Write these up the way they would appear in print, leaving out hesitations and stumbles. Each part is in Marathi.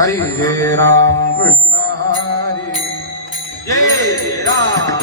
हरि जय राम कृष्ण हरि जय राम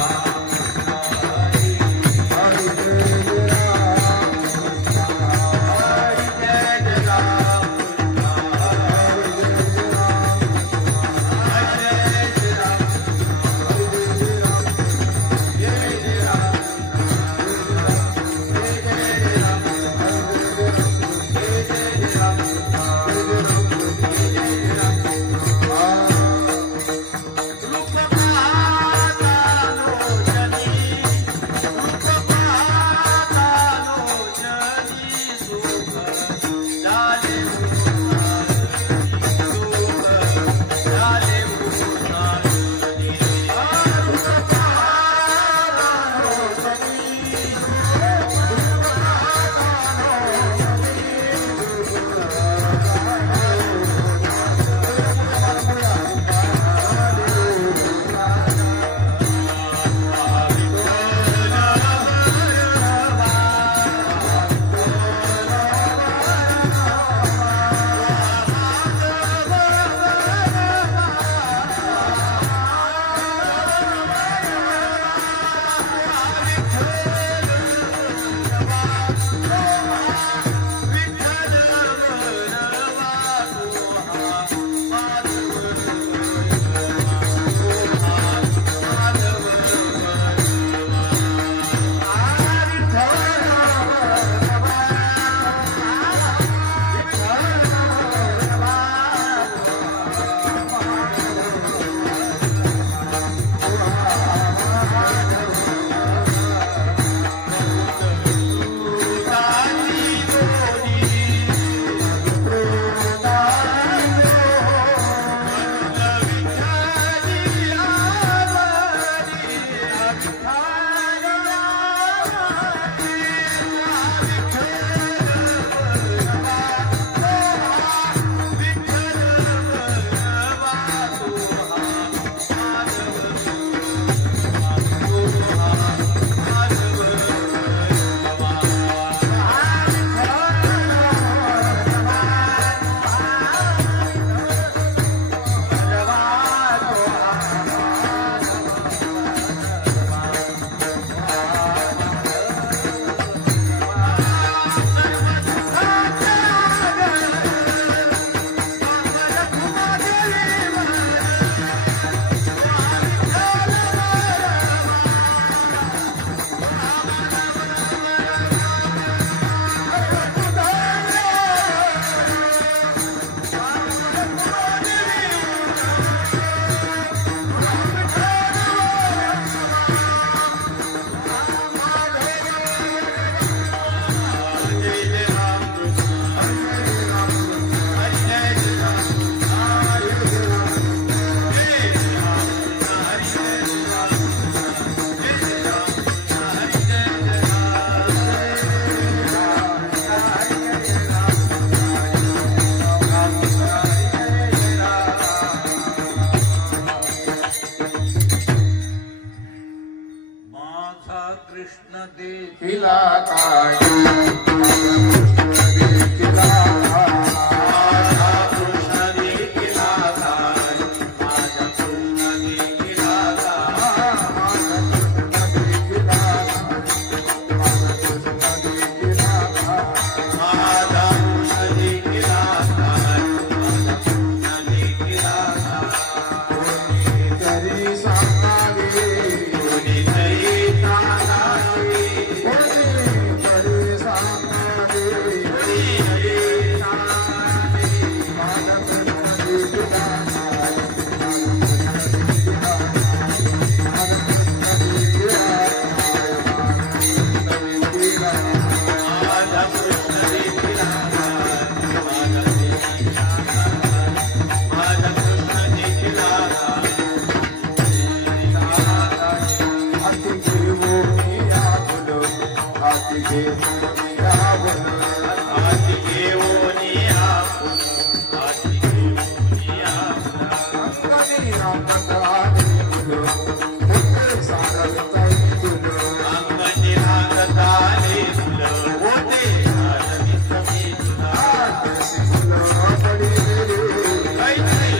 Hey,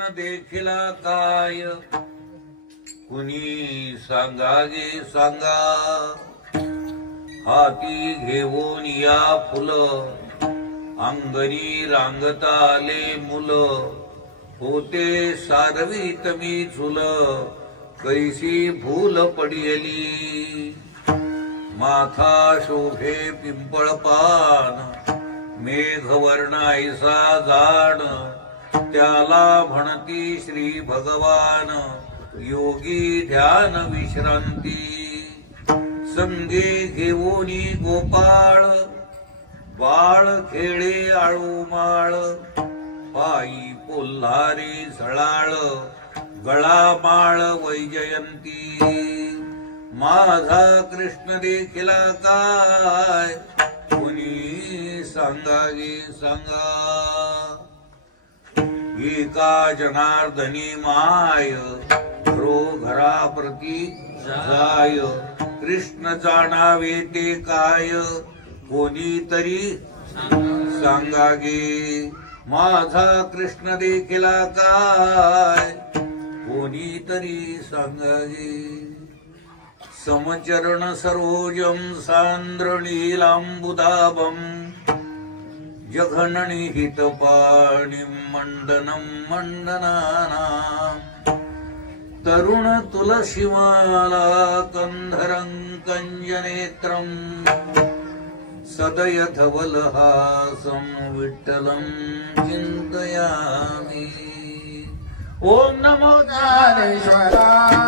देखील काय कुणी सांगागे सांगा हाती घेऊन या फुल अंगणी रांगता आले मुल होते सारवीत मी झुल कैसी भूल पडियली माथा शोभे पिंपळ पान मेघवर्ण ऐसा जाण त्याला म्हणती श्री भगवान योगी ध्यान विश्रांती संगे घेऊनी गोपाळ बाळ खेळे आळूमाळ पायी पोल्हारी झळाळ गळा माळ वैजयंती माझा कृष्ण देखील काय कुणी सांगागे सांगा एका जनार्दनी माय घरोघरा प्रती जाय कृष्ण जाणावे ते काय कोणीतरी सांगागे माझा कृष्ण देखील काय कोणीतरी सांगागे समचरण सरोजम सांद्र नीलांबुदाभम जघननिहित पाणिं मंडनं मंडनानां तरुण तुलसीमाला कंधरं कंजनेत्रं सदयथवलहासं विठ्ठलं चिन्तयामि। ओम नमो ज्ञानेश्वराय।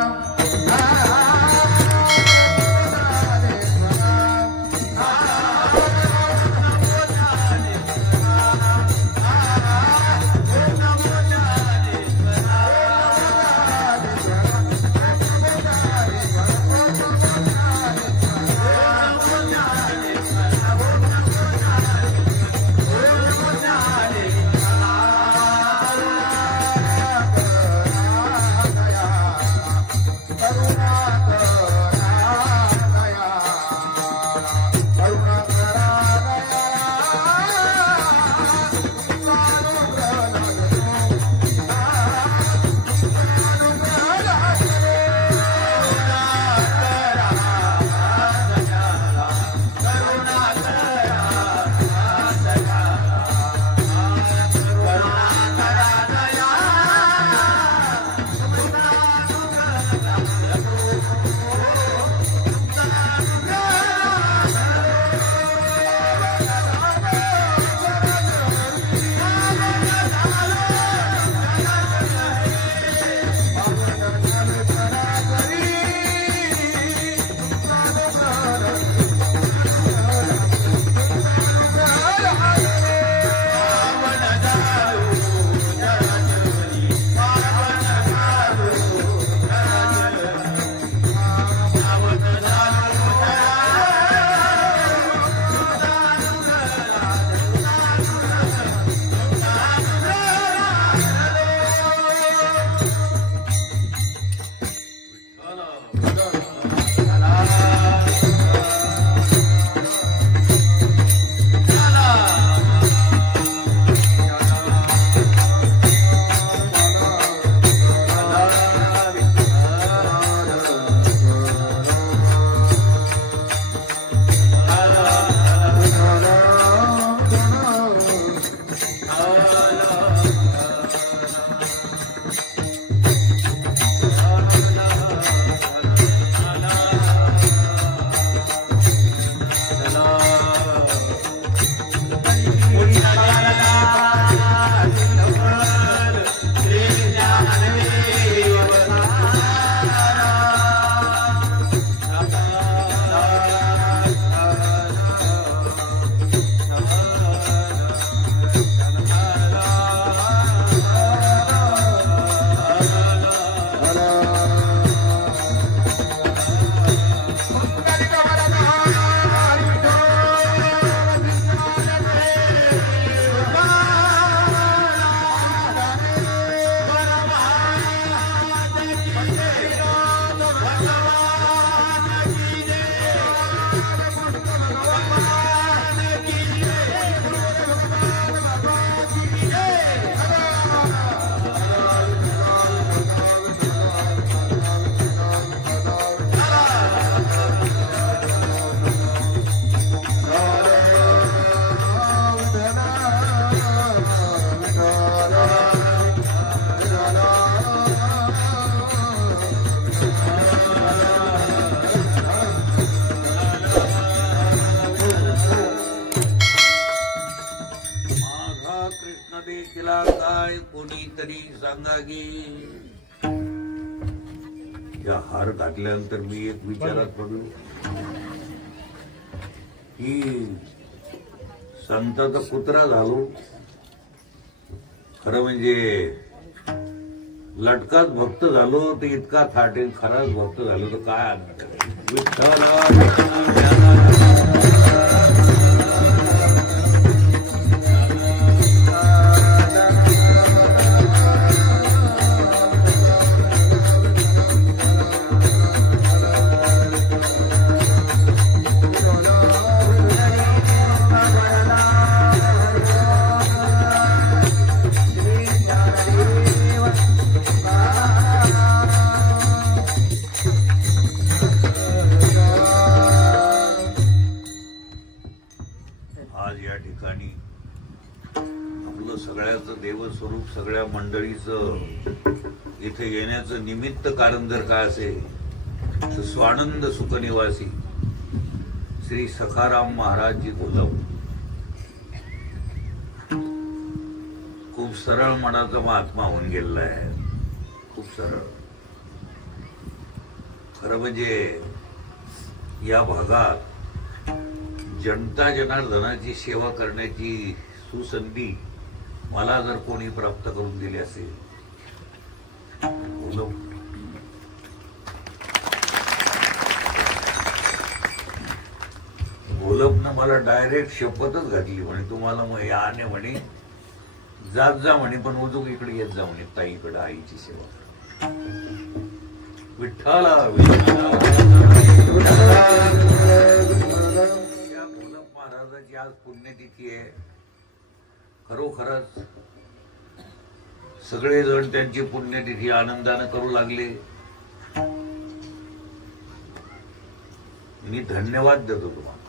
या हार घातल्यानंतर मी एक विचारात पडलो की संताचा कुत्रा झालो, खरं म्हणजे लटकाच भक्त झालो तर इतका थाटेल, खराच भक्त झालो तर काय आनंद. विठ्ठल देवस्वरूप सगळ्या मंडळीचं इथे येण्याचं निमित्त कारण जर काय असेल तर स्वानंद सुखनिवासी श्री सखाराम महाराज जी गोलम खूप सरळ मनाचा महात्मा होऊन गेलेला आहे. खूप सरळ. खरं म्हणजे या भागात जनता जनार्दनाची सेवा करण्याची सुसंधी मला जर कोणी प्राप्त करून दिली असेल गोलपनं मला डायरेक्ट शपथच घातली म्हणे तुम्हाला मग या आणि म्हणे जात जा म्हणे पण उजूक इकडे येत जा म्हणे ताईकडे आईची सेवा कर. विठ्ठला गोलप महाराजाची आज पुण्यतिथी आहे. खरोखरच सगळेजण त्यांची पुण्यतिथी आनंदाने करू लागले. मी धन्यवाद देतो तुम्हाला,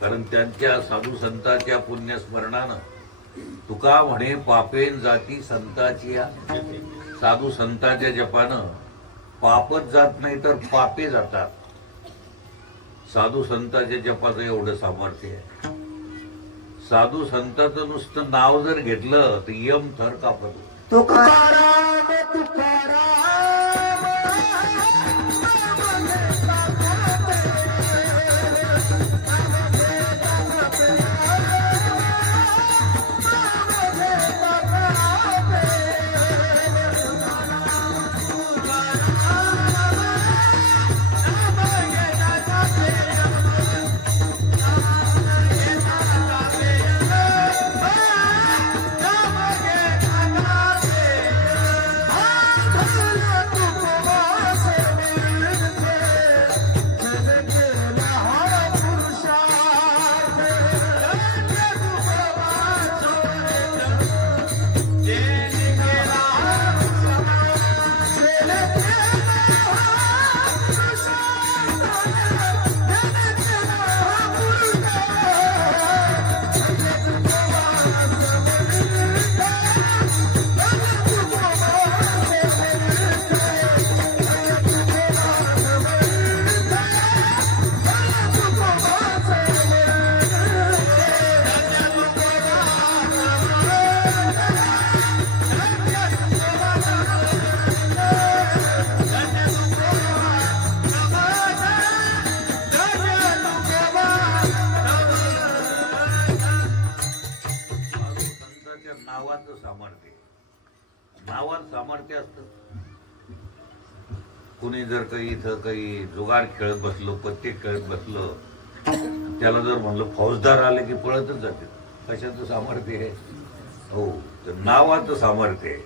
कारण त्यांच्या साधू संतांच्या पुण्यस्मरणानं तुका म्हणे पापेन जाती संताची. साधू संतांच्या जपानं पापच जात नाही तर पापे जातात. साधू संतांच्या जपाचं एवढं सामर्थ्य आहे. साधू संतांचं नुसतं नाव जर घेतलं तर यम थर कापतो. तुकाराम तुकाराम नावात सामर्थ्य असतं. कुणी जर काही इथं काही जुगार खेळत बसलो, पत्ते खेळत बसलो, त्याला जर म्हणलं फौजदार आले की पळतच जाते. कशाचं सामर्थ्य आहे? हो, तर नावाचं सामर्थ्य आहे.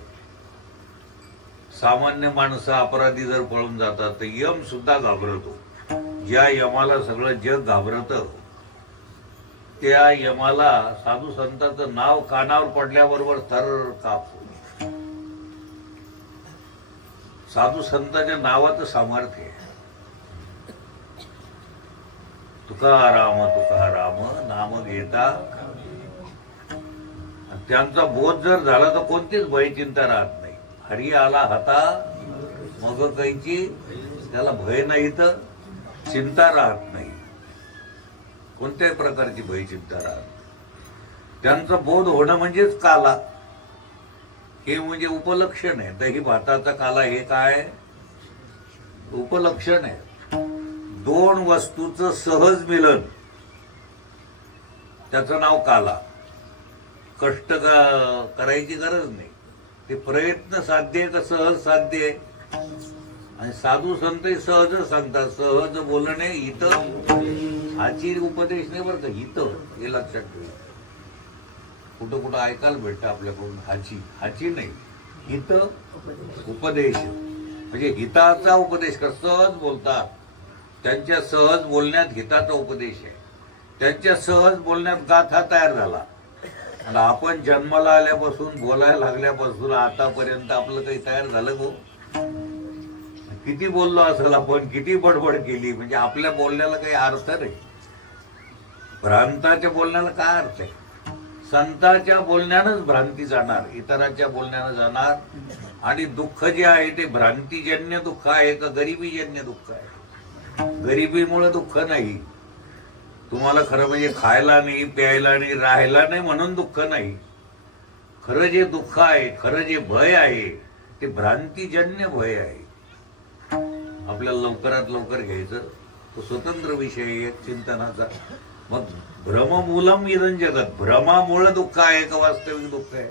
सामान्य माणसं अपराधी जर पळून जातात तर यम सुद्धा घाबरतो. ज्या यमाला सगळं जग घाबरतं त्या यमाला साधू संतांचं नाव कानावर पडल्याबरोबर थर कापतो. साधू संतांच्या नावाचं सामर्थ्य आहे. तुकाराम तुकाराम नाम घेता. त्यांचा बोध जर झाला तर कोणतीच भय चिंता राहत नाही. हरी आला हाता मग कैची, त्याला भय नाही तर चिंता राहत नाही. कोणत्याही प्रकारची भय चिंता राहत. त्यांचा बोध होणं म्हणजेच काला. हे म्हणजे उपलक्षण आहे. दही भाताचा काला हे काय उपलक्षण आहे. दोन वस्तूचं सहज मिलन त्याचं नाव काला. कष्ट करायची गरज नाही. ते प्रयत्न साध्य आहे का सहज साध्य आहे. आणि साधू संत सहज सांगतात. सहज बोलणे इथं हाची उपदेश नाही बरं का. इथं हे लक्षात ठेवा. कुठं कुठं ऐकायला भेटतं आपल्याकडून हाची नाही. हित उपदेश म्हणजे हिताचा उपदेश का सहज बोलतात. त्यांच्या सहज बोलण्यात हिताचा उपदेश आहे. त्यांच्या सहज बोलण्यात गाथा तयार झाला. आणि आपण जन्माला आल्यापासून बोलायला लागल्यापासून आतापर्यंत आपलं काही तयार झालं गो. किती बोललो असेल आपण, किती बडबड केली, म्हणजे आपल्या बोलण्याला काही अर्थ नाही. भ्रांताच्या बोलण्याला काय अर्थ आहे. संतांच्या बोलण्यानंच भ्रांती जाणार, इतरांच्या बोलण्यानं जाणार. आणि दुःख जे आहे ते भ्रांतीजन्य दुःख आहे का गरिबीजन्य दुःख आहे. गरिबीमुळे दुःख नाही. तुम्हाला खरं म्हणजे खायला नाही, प्यायला नाही, राहायला नाही म्हणून दुःख नाही. खरं जे दुःख आहे, खरं जे भय आहे ते भ्रांतीजन्य भय आहे. आपल्याला लवकरात लवकर घ्यायचं, तो स्वतंत्र विषय आहे चिंतनाचा. मग भ्रममूलम इदं जगत, भ्रमामुळं दुःख आहे का वास्तविक दुःख आहे?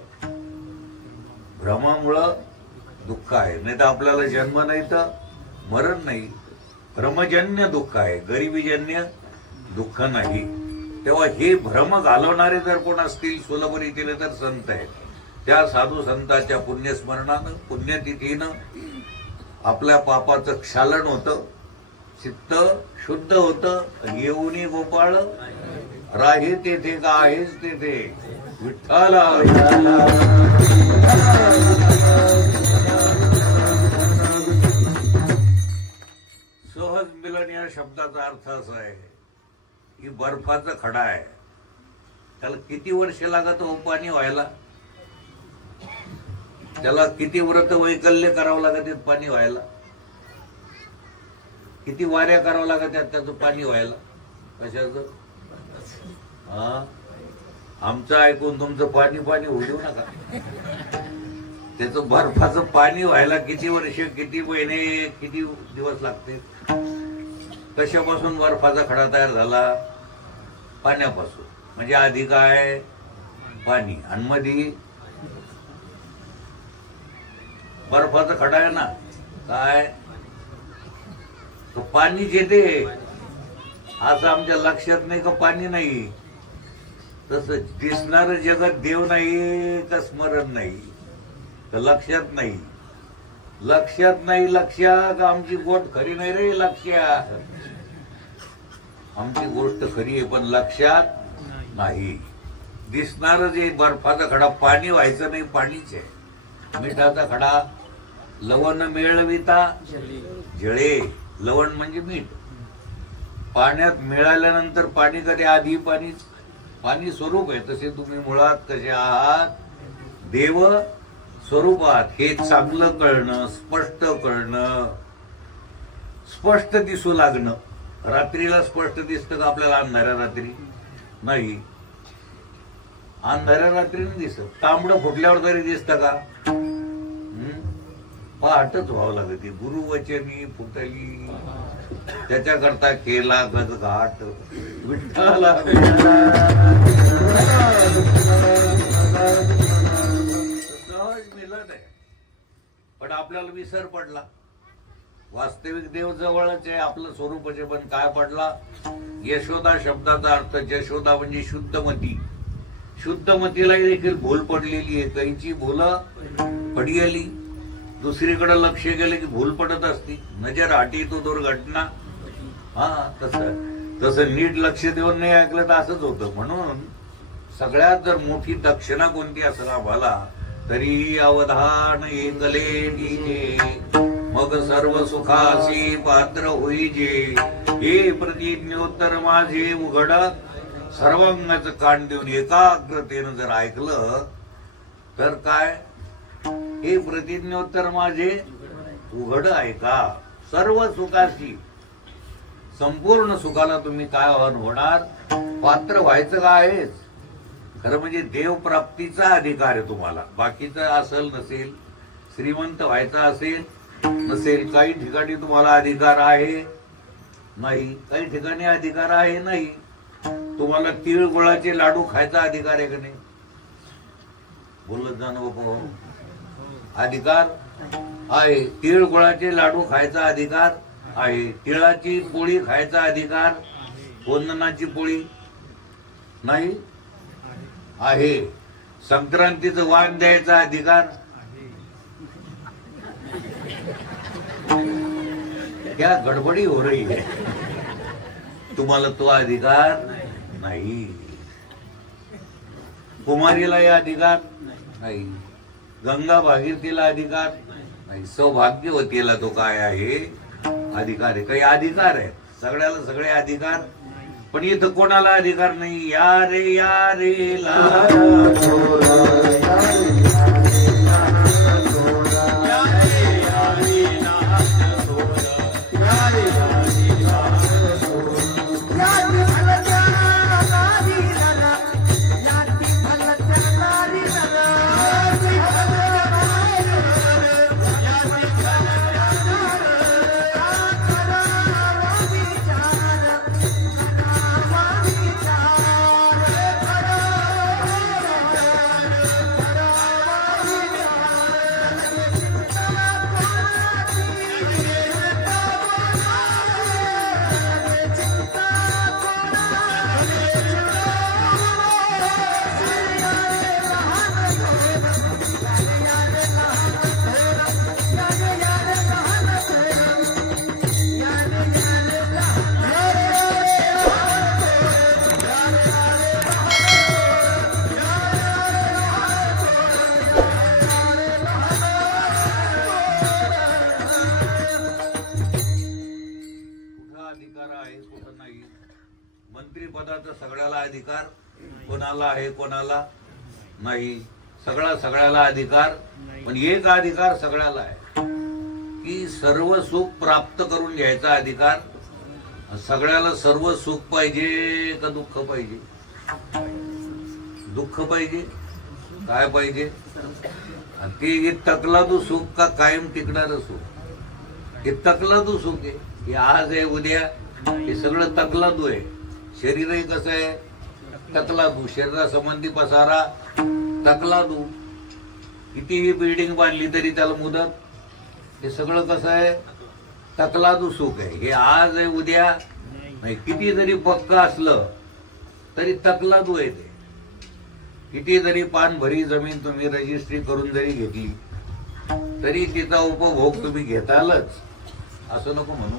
भ्रमामुळं दुःख आहे, नाही तर आपल्याला जन्म नाही तर मरण नाही. भ्रमजन्य दुःख आहे, गरिबीजन्य दुःख नाही. तेव्हा हे भ्रम घालवणारे जर कोण असतील सुलभ रीतीने तर संत आहेत. त्या साधू संतांच्या पुण्यस्मरणानं, पुण्यतिथीनं आपल्या पापाचं क्षालन होतं, चित्त शुद्ध होतं. येऊनी गोपाळ राहे तेथे का आहेस तेथे विठ्ठला. सहज मिलन या शब्दाचा अर्थ असा आहे की बर्फाचा खडा आहे, त्याला किती वर्ष लागत हो पाणी व्हायला? त्याला किती व्रत वैकल्य करावं लागत पाणी व्हायला? किती वाऱ्या करावं लागत त्याचं पाणी व्हायला? कशाचं? आमचं ऐकून तुमचं पाणी पाणी होऊ देऊ नका. त्याचं बर्फाचं पाणी व्हायला किती वर्ष, किती महिने, किती दिवस लागते? कशापासून बर्फाचा खडा तयार झाला? पाण्यापासून. म्हणजे आधी काय? पाणी, आणि मध्ये बर्फाचा खडा आहे ना, काय तो पाणीच येते. असं आमच्या लक्षात नाही का पाणी नाही? तसं दिसणार जगत देव नाही का स्मरण नाही तर लक्षात नाही. लक्षात नाही, लक्षात आमची गोष्ट खरी नाही रे. लक्षात आमची गोष्ट खरी आहे पण लक्षात नाही. दिसणार जे बर्फाचा खडा पाणी व्हायचं नाही, पाणीच आहे. मिठाचा खडा लवण मिळविता जळे. लवण म्हणजे मीठ. पाण्यात मिळाल्यानंतर पाणी कधी आधी पाणी, पाणी स्वरूप आहे. तसे तुम्ही मुळात कसे आहात? देव स्वरूपात. हे चांगलं कळणं, स्पष्ट कळणं, स्पष्ट दिसू लागणं. रात्रीला स्पष्ट दिसतं का आपल्याला अंधाऱ्या रात्री? नाही, अंधाऱ्या रात्री नाही दिसत. तांबडं फुटल्यावर तरी दिसतं का? पहाटच व्हावं लागते. गुरुवचनी फुटली त्याच्याकरता केला गजघाट विठ्ठला. सहज मिळत आहे पण आपल्याला विसर पडला. वास्तविक देव जवळच आहे, आपलं स्वरूपचे पण काय पडला? यशोदा शब्दाचा अर्थ यशोदा म्हणजे शुद्धमती. शुद्धमतीलाही देखील भूल पडलेली आहे. काहीची भूल पडली, दुसरीकडे लक्ष गेले की भूल पडत असती. नजर हाटी तो दुर्घटना. तसं नीट लक्ष देऊन नाही ऐकलं तर असंच होतं. म्हणून सगळ्यात जर मोठी दक्षिणा कोणती असेल आम्हाला तरी अवधान ऐकले तिचे मग सर्व सुखासी पात्र होईजे. हे प्रतिज्ञोत्तर माझे उघड सर्वांगाचं कान देऊन एकाग्रतेनं जर ऐकलं तर काय? हे प्रतिज्ञोत्तर माझे उघड ऐका. सर्व सुखाशी, संपूर्ण सुखाला तुम्ही काय होणार? पात्र व्हायचं का आहेच? खरं म्हणजे देव प्राप्तीचा अधिकार आहे तुम्हाला. बाकीचं असेल नसेल, श्रीमंत व्हायचा असेल नसेल, काही ठिकाणी तुम्हाला अधिकार आहे नाही, काही ठिकाणी अधिकार आहे नाही. तुम्हाला तीळ गुळाचे लाडू खायचा अधिकार आहे का नाही? बोलत जाणं बाबा. अधिकार आहे. तीळ गुळाचे लाडू खायचा अधिकार आहे. तिळाची पोळी खायचा अधिकार, वंदनाची पोळी नाही आहे. संक्रांतीचं वाण द्यायचा अधिकार, क्या गडबडी हो रही है? तुम्हाला तो अधिकार नाही. कुमारीला या अधिकार नाही. गंगा भागीरथीला अधिकार नाही. सौभाग्यवतीला तो काय आहे? अधिकार आहे. काही अधिकार आहे, सगळ्याला सगळे अधिकार. पण इथं कोणाला अधिकार नाही. या रे ला या रे मंत्रिपदाचा सगळ्याला अधिकार कोणाला आहे कोणाला नाही, सगळ्याला अधिकार, पण एक अधिकार सगळ्याला आहे की सर्व सुख प्राप्त करून घ्यायचा अधिकार. सगळ्याला सर्व सुख पाहिजे का दुःख पाहिजे? दुःख पाहिजे. काय पाहिजे? ते तकलादू सुख का कायम टिकणारं सुख? हे तकलादू सुख आहे, हे आज आहे उद्या, हे सगळं तकलादू आहे. शरीरही कसं आहे? तकलादू. शरीरासंबंधी पसारा तकलादू. कितीही बिल्डिंग बांधली तरी त्याला मुदत. हे सगळं कसं आहे? तकलादू सुख आहे. हे आज आहे उद्या नाही. किती जरी पक्क असलं तरी तकलादू आहे ते. किती जरी पानभरी जमीन तुम्ही रजिस्ट्री करून जरी घेतली तरी तिचा उपभोग तुम्ही घेतालच, असं नको म्हणू.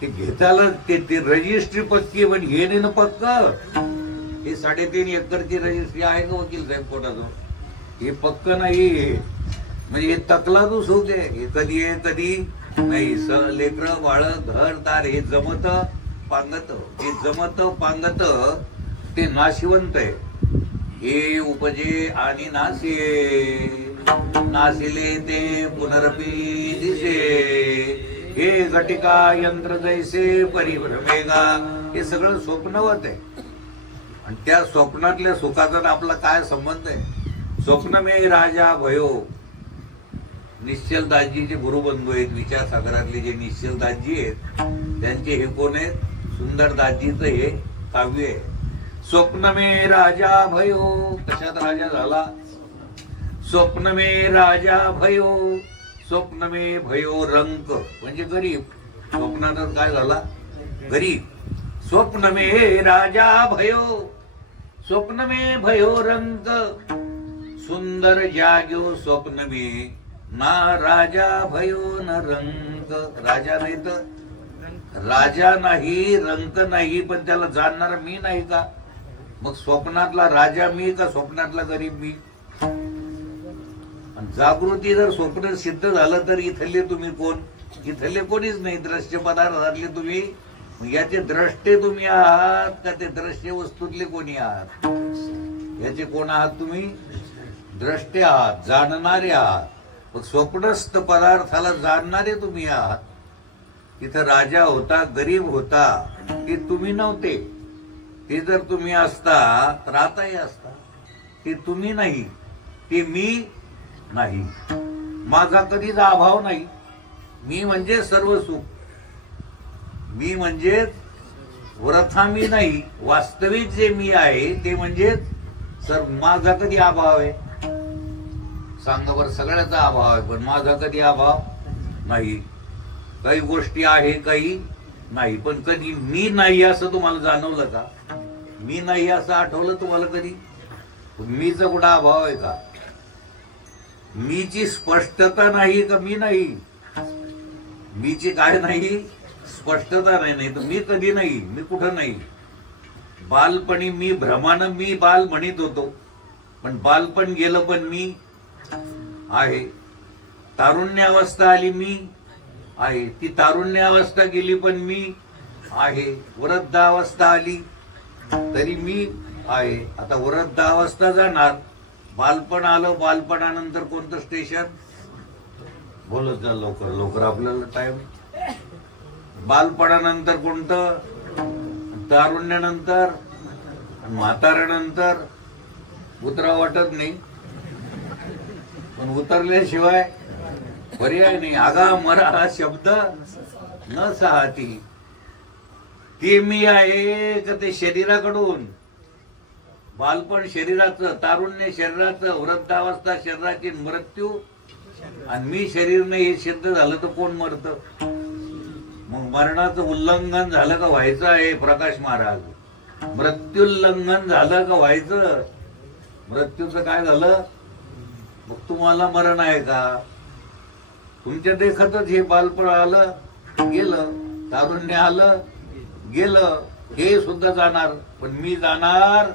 ते घेतालच. ते रजिस्ट्री पक्की, पण हे नाही ना पक्क. हे 3.5 एकरची रजिस्ट्री आहे का वकील साहेब कोर्टाजवळ? हे पक्क नाही. म्हणजे हे तकलादू सुख आहे. हे कधी आहे कधी नाही. लेकरं बाळ घर दार हे जमत पांगत. हे जमत पांगत ते नाशिवंत आहे. हे उपजे आणि नासे, नासिले ते पुनरपी दिसे. हे घटिका यंत्र जैसे परिभ्रमेगा. हे सगळं स्वप्नवत आहे. आणि त्या स्वप्नातल्या सुखाचा आपला काय संबंध आहे? स्वप्न मे राजा भयो. निश्चलदासजीचे गुरुबंधू आहेत. विचारसागरातले जे निश्चलदासजी आहेत त्यांचे हे कोण आहेत? सुंदरदासजीचं हे काव्य आहे. स्वप्न में राजा भयो. कशात राजा झाला? स्वप्न में राजा भयो. स्वप्न में भयो रंक, म्हणजे गरीब. स्वप्नात काय झाला? गरीब. स्वप्न में राजा भयो. स्वप्न में भयो रंक. सुंदर जाग्यो स्वप्न में ना राजा भयो न रंक. राजा नाही तर राजा नाही, रंक नाही, पण त्याला जाणणारा मी नाही का? मग स्वप्नातला राजा मी का स्वप्नातला गरीब मी? जागृती जर स्वप्न सिद्ध झालं तर इथले तुम्ही कोण? इथले कोणीच नाही. दृश्य पदार्थातले तुम्ही, याचे द्रष्टे तुम्ही आहात का ते दृश्य वस्तूतले कोणी आहात? याचे कोण आहात तुम्ही? द्रष्टे आहात, जाणणारे आहात. स्वप्नस्थ पदार्थाला जाणणारे तुम्ही आहात. तिथं राजा होता, गरीब होता, ते तुम्ही नव्हते. ते जर तुम्ही असता तर आताही असता. ते तुम्ही नाही, ते मी नाही. माझा कधीच अभाव नाही. मी म्हणजे सर्व सुख. मी म्हणजे व्रथा मी नाही. वास्तविक जे मी आहे ते म्हणजे माझा कधी अभाव आहे? सांगा बरं. सगळ्याचा अभाव आहे, पण माझा कधी अभाव नाही. काही गोष्टी आहे, काही नाही. पण कधी मी नाही असं तुम्हाला जाणवलं का? मी नाही असं आठवलं तुम्हाला कधी? मीचा कुठं अभाव आहे का? मीची स्पष्टता नाही का? मी नाही. मीची काय नाही? स्पष्टता नाही. नाही तर मी कधी नाही. मी कुठं नाही. बालपणी मी भ्रमानं मी बाल म्हणत होतो, पण बालपण गेलं पण मी आहे. तारुण्यावस्था आली मी आहे. ती तारुण्यावस्था गेली पण मी आहे. वृद्धावस्था आली तरी मी आहे. आता वृद्धावस्था जाणार, बालपण आलं. बालपणानंतर कोणतं स्टेशन? बोलत जा लवकर लवकर, आपल्याला टाइम. बालपणानंतर कोणतं? तारुण्यानंतर, म्हाताऱ्यानंतर उतरा वाटत नाही, पण उतरल्याशिवाय पर्याय नाही. आगा मरा हा शब्द न साहती. ते मी आहे का ते शरीराकडून? बालपण शरीराचं, तारुण्य शरीराचं, वृद्धावस्था शरीराची, मृत्यू आणि मी शरीर नाही हे सिद्ध झालं तर कोण मरतं? मग मरणाचं उल्लंघन झालं का व्हायचं आहे प्रकाश महाराज? मृत्युल्लंघन झालं का व्हायचं? मृत्यूचं काय झालं? मग तुम्हाला मरण आहे का? तुमच्या देखतच हे बालपण आलं गेलं, तारुण्य आलं गेलं, हे सुद्धा जाणार. पण मी जाणार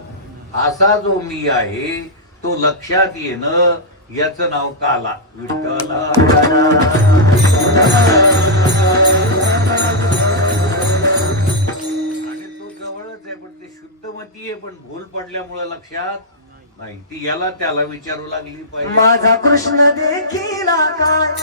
असा जो मी आहे तो लक्षात येणं, याचं नाव काला. विठ्ठला माहितीये पण भूल पडल्यामुळे लक्षात नाही. ती याला त्याला विचारू लागली पाहिजे. माझा कृष्ण देखील काय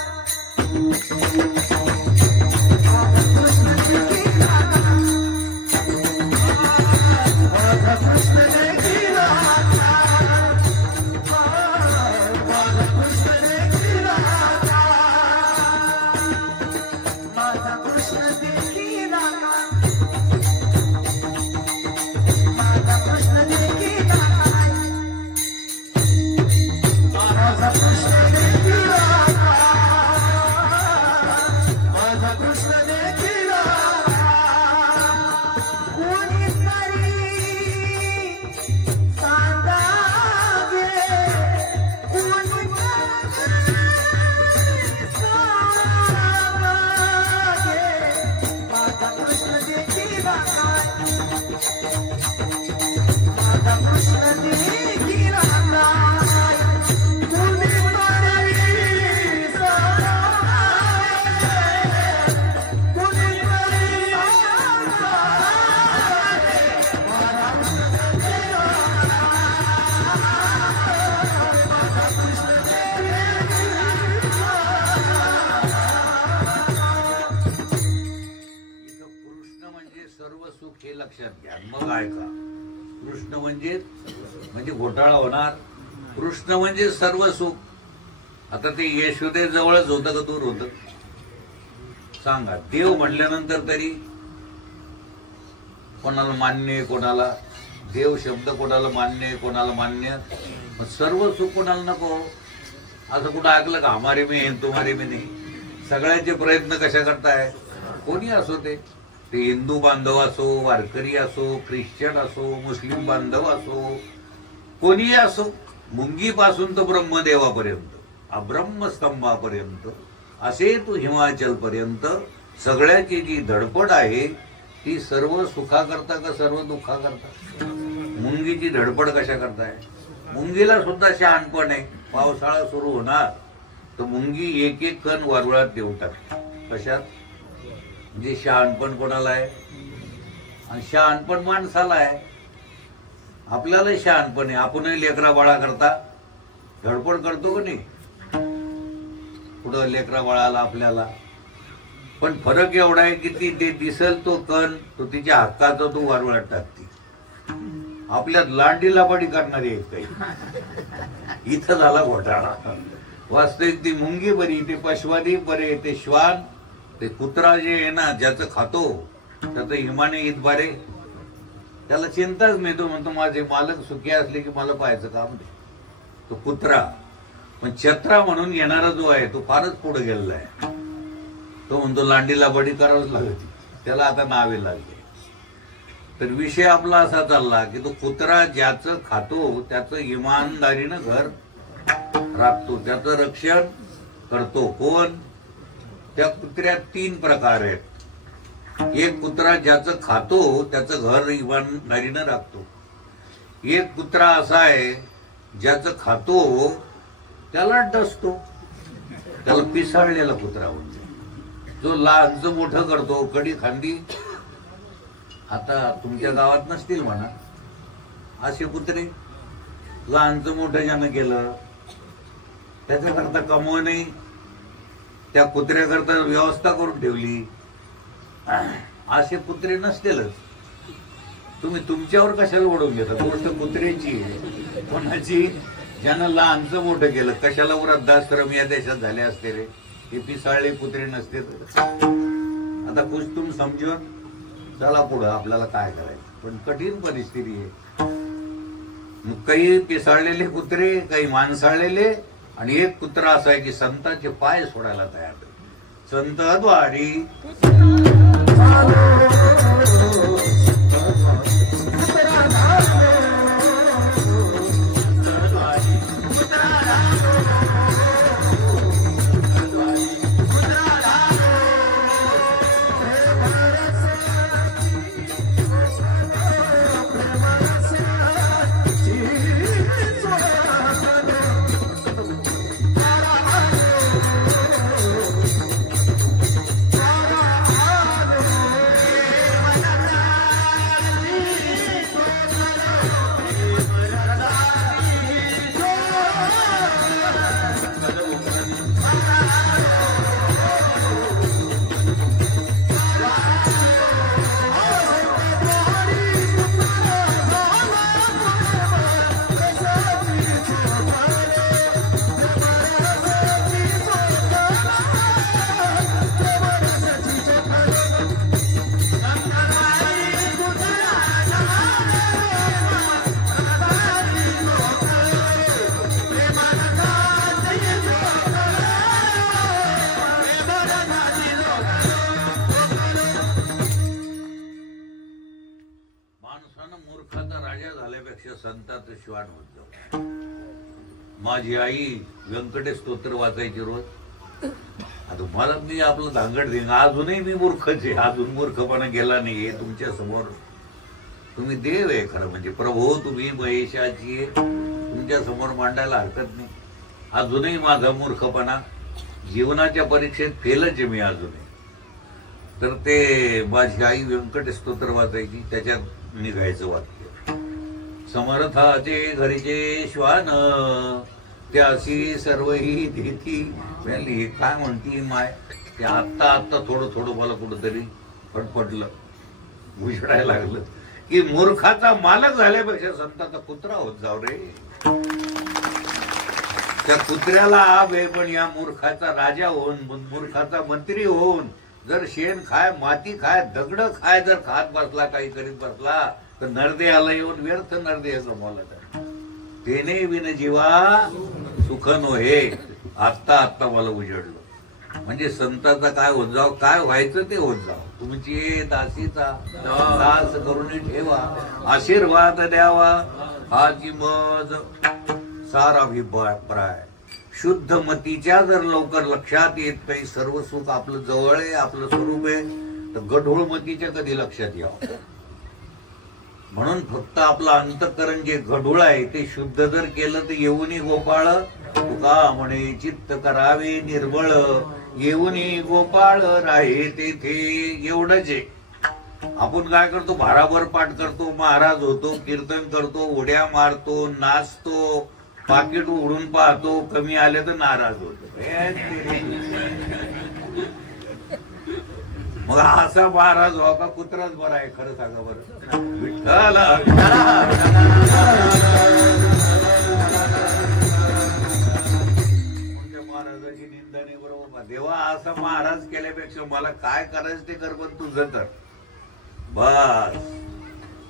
लक्षात घ्या. मग ऐका, कृष्ण म्हणजे घोटाळा होणार. कृष्ण म्हणजे सर्व सुख. आता ते यशोदे जवळच होतं का दूर होतं सांगा. देव म्हटल्यानंतर तरी कोणाला मान्य आहे, कोणाला देव शब्द कोणाला मान्य आहे, कोणाला मान्य. मग सर्व सुख कोणाला नको. असं कुठं ऐकलं का हमारे में है तुम्हारे में नाही. सगळ्यांचे प्रयत्न कशा करताय. कोणी असो ते हिंदू बांधव असो, वारकरी असो, ख्रिश्चन असो, मुस्लिम बांधव असो, कोणीही असो, मुंगीपासून तर ब्रह्मदेवापर्यंत, ब्रह्मस्तंभापर्यंत, असे तो हिमाचल पर्यंत सगळ्याची जी धडपड आहे ती सर्व सुखाकरता का सर्व दुःखाकरता. मुंगीची धडपड कशा करताय. मुंगीला सुद्धा शहाणपण आहे. पावसाळा सुरू होणार तर मुंगी एक एक कण वारुळात देऊ टाकते. कशात. म्हणजे शहाणपण कोणाला आहे. आणि शहाणपण माणसाला आहे. आपल्याला शहाणपण आहे. आपणही लेकरा बाळा करता धडपड करतो का नाही. पुढं लेकरा बाळाला आपल्याला. पण फरक एवढा आहे की ती ते दिसल तो कण तो तिच्या हक्काचा तो वारुळात टाकते. आपल्यात लांडी लापाडी करणारी एक काही. इथं झाला घोटाळा. वास्तविक ती मुंगी बरी, ते पशवादी बरे, ते श्वान, ते कुत्रा जे आहे ना ज्याचं खातो त्याचं इमाने ईद बारे. त्याला चिंताच मिळतो. म्हणतो माझे मालक सुखी असले की मला पाहायचं काम नाही. तो कुत्रा. पण छत्रा म्हणून येणारा जो आहे तो फारच पुढे गेलेला आहे. तो म्हणतो लांडीला बडी करावंच लागते. त्याला आता नावे लागले. तर विषय आपला असा चालला की तो कुत्रा ज्याचं खातो त्याचं इमानदारीनं घर राखतो, त्याचं रक्षण करतो. कोण. त्या कुत्र्यात 3 प्रकार आहेत. एक कुत्रा ज्याचं खातो त्याचं घर इमानदारीनं राखतो. एक कुत्रा असा आहे ज्याचं खातो त्याला डसतो. त्याला पिसाळलेला कुत्रा म्हणतो. जो लहानचं मोठं करतो कडी खांदी. आता तुमच्या गावात नसतील म्हणा असे कुत्रे. लहानचं मोठं ज्यानं केलं त्याच्याकरता कमव नाही, त्या कुत्र्याकरता व्यवस्था करून ठेवली, असे कुत्रे नसतीलच. तुम्ही तुमच्यावर कशाला ओढून घेता. गोष्ट कुत्र्याची आहे. कोणाची. ज्यानं लहानचं मोठं केलं. कशाला वृद्धाश्रम या देशात झाले असते रे. हे पिसाळले कुत्रे नसते. आता कुछ तुम समजून चला पुढं. आपल्याला काय करायचं. पण कठीण परिस्थिती आहे. काही पिसाळलेले कुत्रे, काही माणसाळलेले, आणि एक कुत्रा असा आहे की संतांचे पाय सोडायला तयार. संत द्वारी संताचं श्वान होत जाऊ. माझी आई व्यंकटेश स्तोत्र वाचायची रोज. आता मला मी आपलं धांगड देईन, अजूनही मी मूर्खच आहे, अजून मूर्खपणा गेला नाहीये तुमच्या समोर. तुम्ही देव आहे खरं म्हणजे, प्रभू तुम्ही महेशाची तुमच्या समोर मांडायला हरकत नाही. अजूनही माझा मूर्खपणा जीवनाच्या परीक्षेत फेलच आहे मी अजूनही. तर ते माझी आई व्यंकटेश स्तोत्र वाचायची, त्याच्यात निघायचं वाक्य, समर्थाचे घरचे श्वान त्यासी सर्वही देती. हे काय म्हणती माय, ते आत्ता थोडं थोडं मला कुठंतरी फटफटलं, घुसडायला लागलं की मूर्खाचा मालक झाल्यापेक्षा संताचा कुत्रा होत जाऊ रे. त्या कुत्र्याला आवे, पण या मूर्खाचा राजा होऊन, मूर्खाचा मंत्री होऊन जर शेण खाय, माती खाय, दगड खाय जर खात बसला, काही करीत बसला, तर नरदेहाला येऊन व्यर्थ नरदेह गमावला जातो. तेने विन जीवा सुख नोहे. आत्ता मला उजडलं. म्हणजे संताचा काय होत जाव, काय व्हायचं ते होत जाव. तुमची दासीचा दास करून ठेवा, आशीर्वाद द्यावा हाची मज साराभिप्राय. शुद्ध मतीच्या जर लवकर लक्षात येत नाही सर्व सुख आपलं जवळ आहे, आपलं स्वरूप आहे, तर गढूळ मतीच्या कधी लक्षात यावं. म्हणून फक्त आपलं अंतःकरण जे गढूळ आहे ते शुद्ध जर केलं तर येऊनी गोपाळ तुका म्हणे चित्त करावे निर्मळ, येऊनी गोपाळ राहे तेथे. एवढंच आहे. आपण काय करतो, भाराभर पाठ करतो, महाराज होतो, कीर्तन करतो, उड्या मारतो, नाचतो, पाकिट उडून पाहतो, कमी आले तर नाराज होतो. मग असा महाराज व्हा का कुत्राच बरा आहे, खरं सांगा बरं. विठ्ठल महाराजाची निंदा नाही बरोबर. देवा असा महाराज केल्यापेक्षा मला काय करायचं ते कर, पण तुझं कर, बस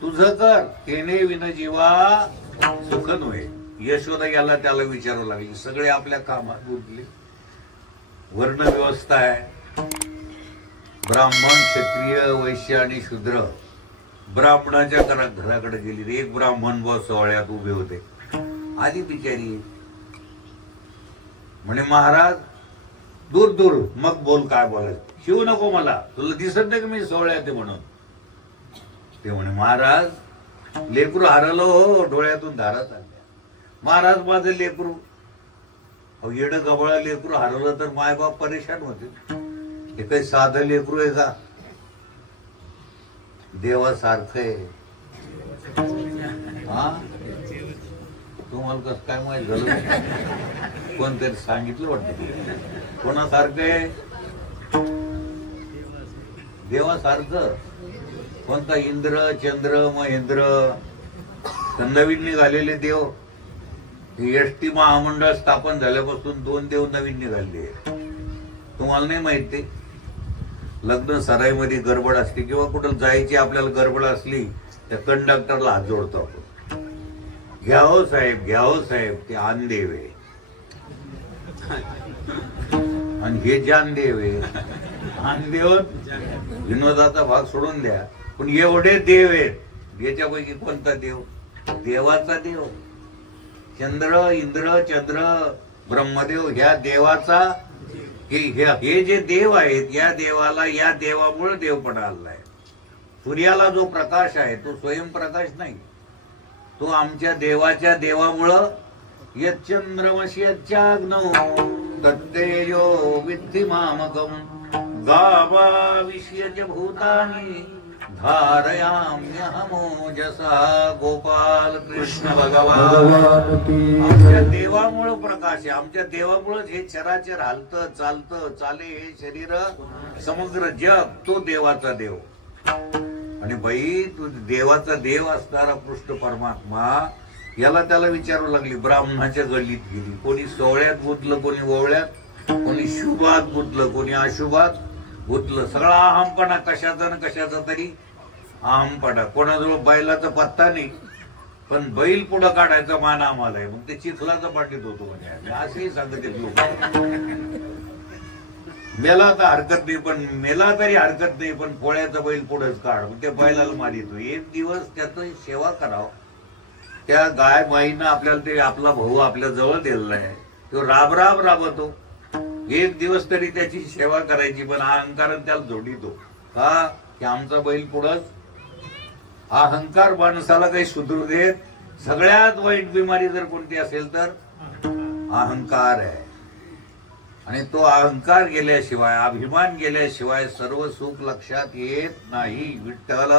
तुझं कर. तेने विन जीवा सुख नव्हे. यशोदा याला त्याला विचारावं लागली. सगळे आपल्या कामात गुंतले. वर्ण व्यवस्था आहे, ब्राह्मण, क्षत्रिय, वैश्य आणि शूद्र. ब्राह्मणाच्या घराकडे गेली. एक ब्राह्मण व सोहळ्यात उभे होते. आधी बिचारी म्हणे महाराज दूर दूर, मग बोल काय बोलायचं. शिवू नको मला, तुला दिसत नाही की मी सोहळ्यात आहे म्हणून. ते म्हणे महाराज लेकरू हरलो हो, डोळ्यातून धारा चालल्या. महाराज माझं लेकरू, येडं गबळा लेकरू हरवलं तर मायबाप परेशान होते. हे काही साधं लेकरू आहे का, देवासारखं आहे. हा तुम्हाला कसं काय माहित झालं, कोणतरी सांगितलं वाटतं. कोणासारखं आहे, देवासारखं. कोणता इंद्र, चंद्र, महेंद्र, नवीन निघालेले देव. एसटी महामंडळ स्थापन झाल्यापासून 2 देव नवीन निघाले. तुम्हाला नाही माहिती. लग्न सराईमध्ये गडबड असते किंवा कुठं जायची आपल्याला गडबड असली, त्या कंडक्टरला हात जोडतो आपण, घ्या हो साहेब, घ्या हो साहेब. ते आनदेव आहे आणि हे जानदेव आहे. आनदेव विनोदाचा भाग सोडून द्या, पण एवढे देव आहेत. याच्यापैकी कोणता देव, देवाचा देव. चंद्र, इंद्र, चंद्र, ब्रह्मदेव, ह्या देवाचा. हे जे देव आहेत, या देवाला, या देवामुळे देवपणा आलाय. सूर्याला जो प्रकाश आहे तो स्वयंप्रकाश नाही, तो आमच्या देवाच्या देवामुळं. यच्चंद्रमसि यच्चाग्नौ तत्तेजो विद्धि मामकं, गावाविश्य च भूतानि धारयाम्यहमोजसा. गोपाल कृष्ण भगवान. आमच्या देवामुळे प्रकाश आहे. आमच्या देवामुळेच हे चराचर हालतं, चालतं, चाले हे शरीर, समग्र जग. तो देवाचा देव. आणि बाई तू देवाचा देव असणारा कृष्ण परमात्मा, याला त्याला विचारू लागली. ब्राह्मणाच्या गल्लीत गेली. कोणी सोहळ्यात गुंतलं, कोणी ओवळ्यात, कोणी शुभात गुंतलं, कोणी अशुभात गुंतलं. सगळा अहमपणा, कशाचा ना कशाचा तरी अहमपणा. कोणाजवळ बैलाचा पत्ता नाही, पण बैल पुढं काढायचा मान आम्हाला आहे. मग ते चिखलाचा पाठीत होतो म्हणजे असंही सांगते लोक. मेला तर हरकत नाही, पण मेला तरी हरकत नाही, पण पोळ्याचा बैल पुढेच काढ. मग ते बैलाला मारितो. एक दिवस त्याचं सेवा करावं, त्या गाय बाईनं आपल्याला ते आपला भाऊ आपल्या जवळ दिलेला आहे, तो राब राबतो. एक दिवस तरी त्याची सेवा करायची, पण हा अहंकार त्याला जोडीतो का की आमचा बैल पुढंच. हा अहंकार माणसाला काही सुधरू देत. सगळ्यात वाईट बिमारी जर कोणती असेल तर अहंकार आहे. आणि तो अहंकार गेल्याशिवाय, अभिमान गेल्याशिवाय सर्व सुख लक्षात येत नाही. विठ्ठल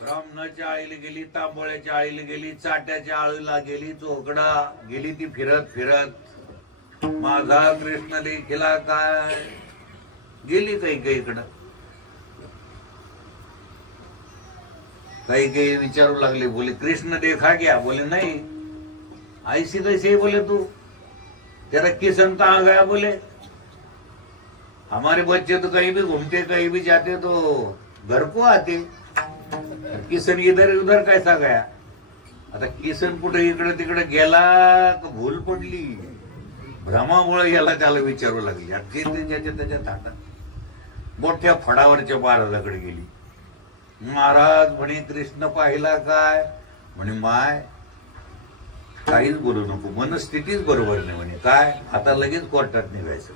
ब्राह्मणाच्या आईला गेली, तांबोळ्याच्या आईला गेली, चाट्याच्या आळीला गेली, चोकडा गेली ती फिरत फिरत. माझा कृष्ण देखीला काय गेली काही इकडं. काही विचारू लागले, बोले कृष्ण देखा क्या? बोले नहीं. ऐसी कैसे? बोले तू तेरा किसन कहाँ गया? बोले हमारे बच्चे तो कहीं भी घूमते, कहीं भी जाते तो घर को आते. किसन इधर उधर कैसा गया? आता किसन कुठे इकडे तिकडे गेला का भूल पडली? भ्रमामुळे याला त्याला विचारू लागली. त्याच्या ताटात मोठ्या फडावरच्या महाराजाकडे गेली. महाराज म्हणे कृष्ण पाहिला काय? म्हणे माय काहीच बोलू नको, मनस्थितीच बरोबर नाही. म्हणे काय? आता लगेच कोर्टात निघायचं.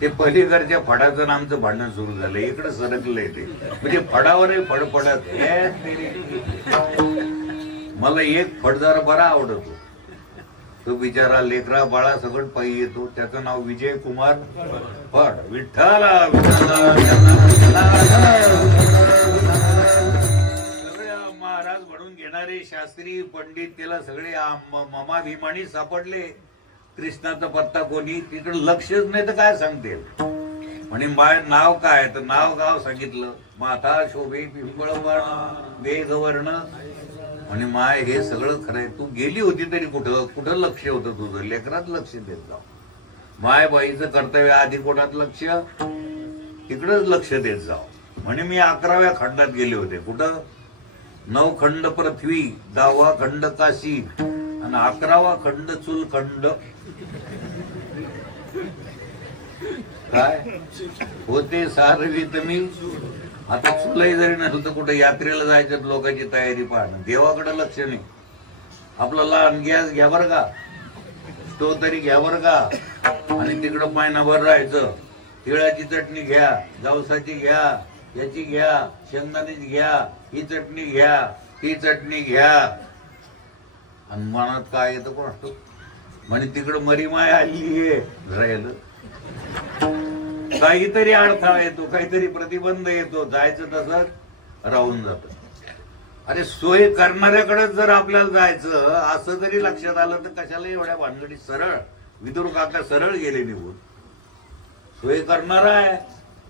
ते पलीकडच्या फडाचं आमचं भांडण सुरू झालं, इकडे सरकलंय ते. म्हणजे फडावरही फड पडत. मला एक फडदार बरा आवडतो, तो बिचारा लेकरा बाळा सगळं पायी येतो, त्याचं नाव विजय कुमार फड. विठ्ठला महाराज म्हणून घेणारे शास्त्री पंडित त्याला सगळे ममाभिमानी सापडले. कृष्णाचा पत्ता कोणी तिकडे लक्षच नाही तर काय सांगते. म्हणे माय नाव काय? तर नाव गाव सांगितलं. माथा शोभे पिंपळवर्ण वेगवर्ण. म्हणे माय हे सगळं खरंय, तू गेली होती तरी कुठं लक्ष होतं तुझं? लेकरात लक्ष देत जाऊ. माय बाईचं कर्तव्य आधी कोणात लक्ष, तिकडच लक्ष देत जाऊ. म्हणे मी 11व्या खंडात गेले होते. कुठं? 9 खंड पृथ्वी, 10वा खंड काशी आणि 11वा खंड चुलखंड. काय होते सारवीत मी. आता चुलही जरी नसलं तर कुठं यात्रेला जायचं, लोकांची तयारी पाहणं. देवाकडे लक्ष नाही. आपला लहान गॅस घ्या बरं का, स्टोव तरी घ्या बरं का, आणि तिकडं महिनाभर राहायचं. तिळाची चटणी घ्या, जावसाची घ्या, याची घ्या, शेंगदाण्याची घ्या, ही चटणी घ्या, ती चटणी घ्या. आणि मनात काय येतं कोण म्हणे तिकडं मरीमाय आली आहे राहिलं. काहीतरी अडथळा येतो, काहीतरी प्रतिबंध येतो, जायचं तसंच राहून जात. अरे सोय करणाऱ्याकडेच जर आपल्याला जायचं असं जरी लक्षात आलं तर कशाला एवढ्या भानगडी. सरळ विदुर काका सरळ गेले निघून. सोय करणारा आहे,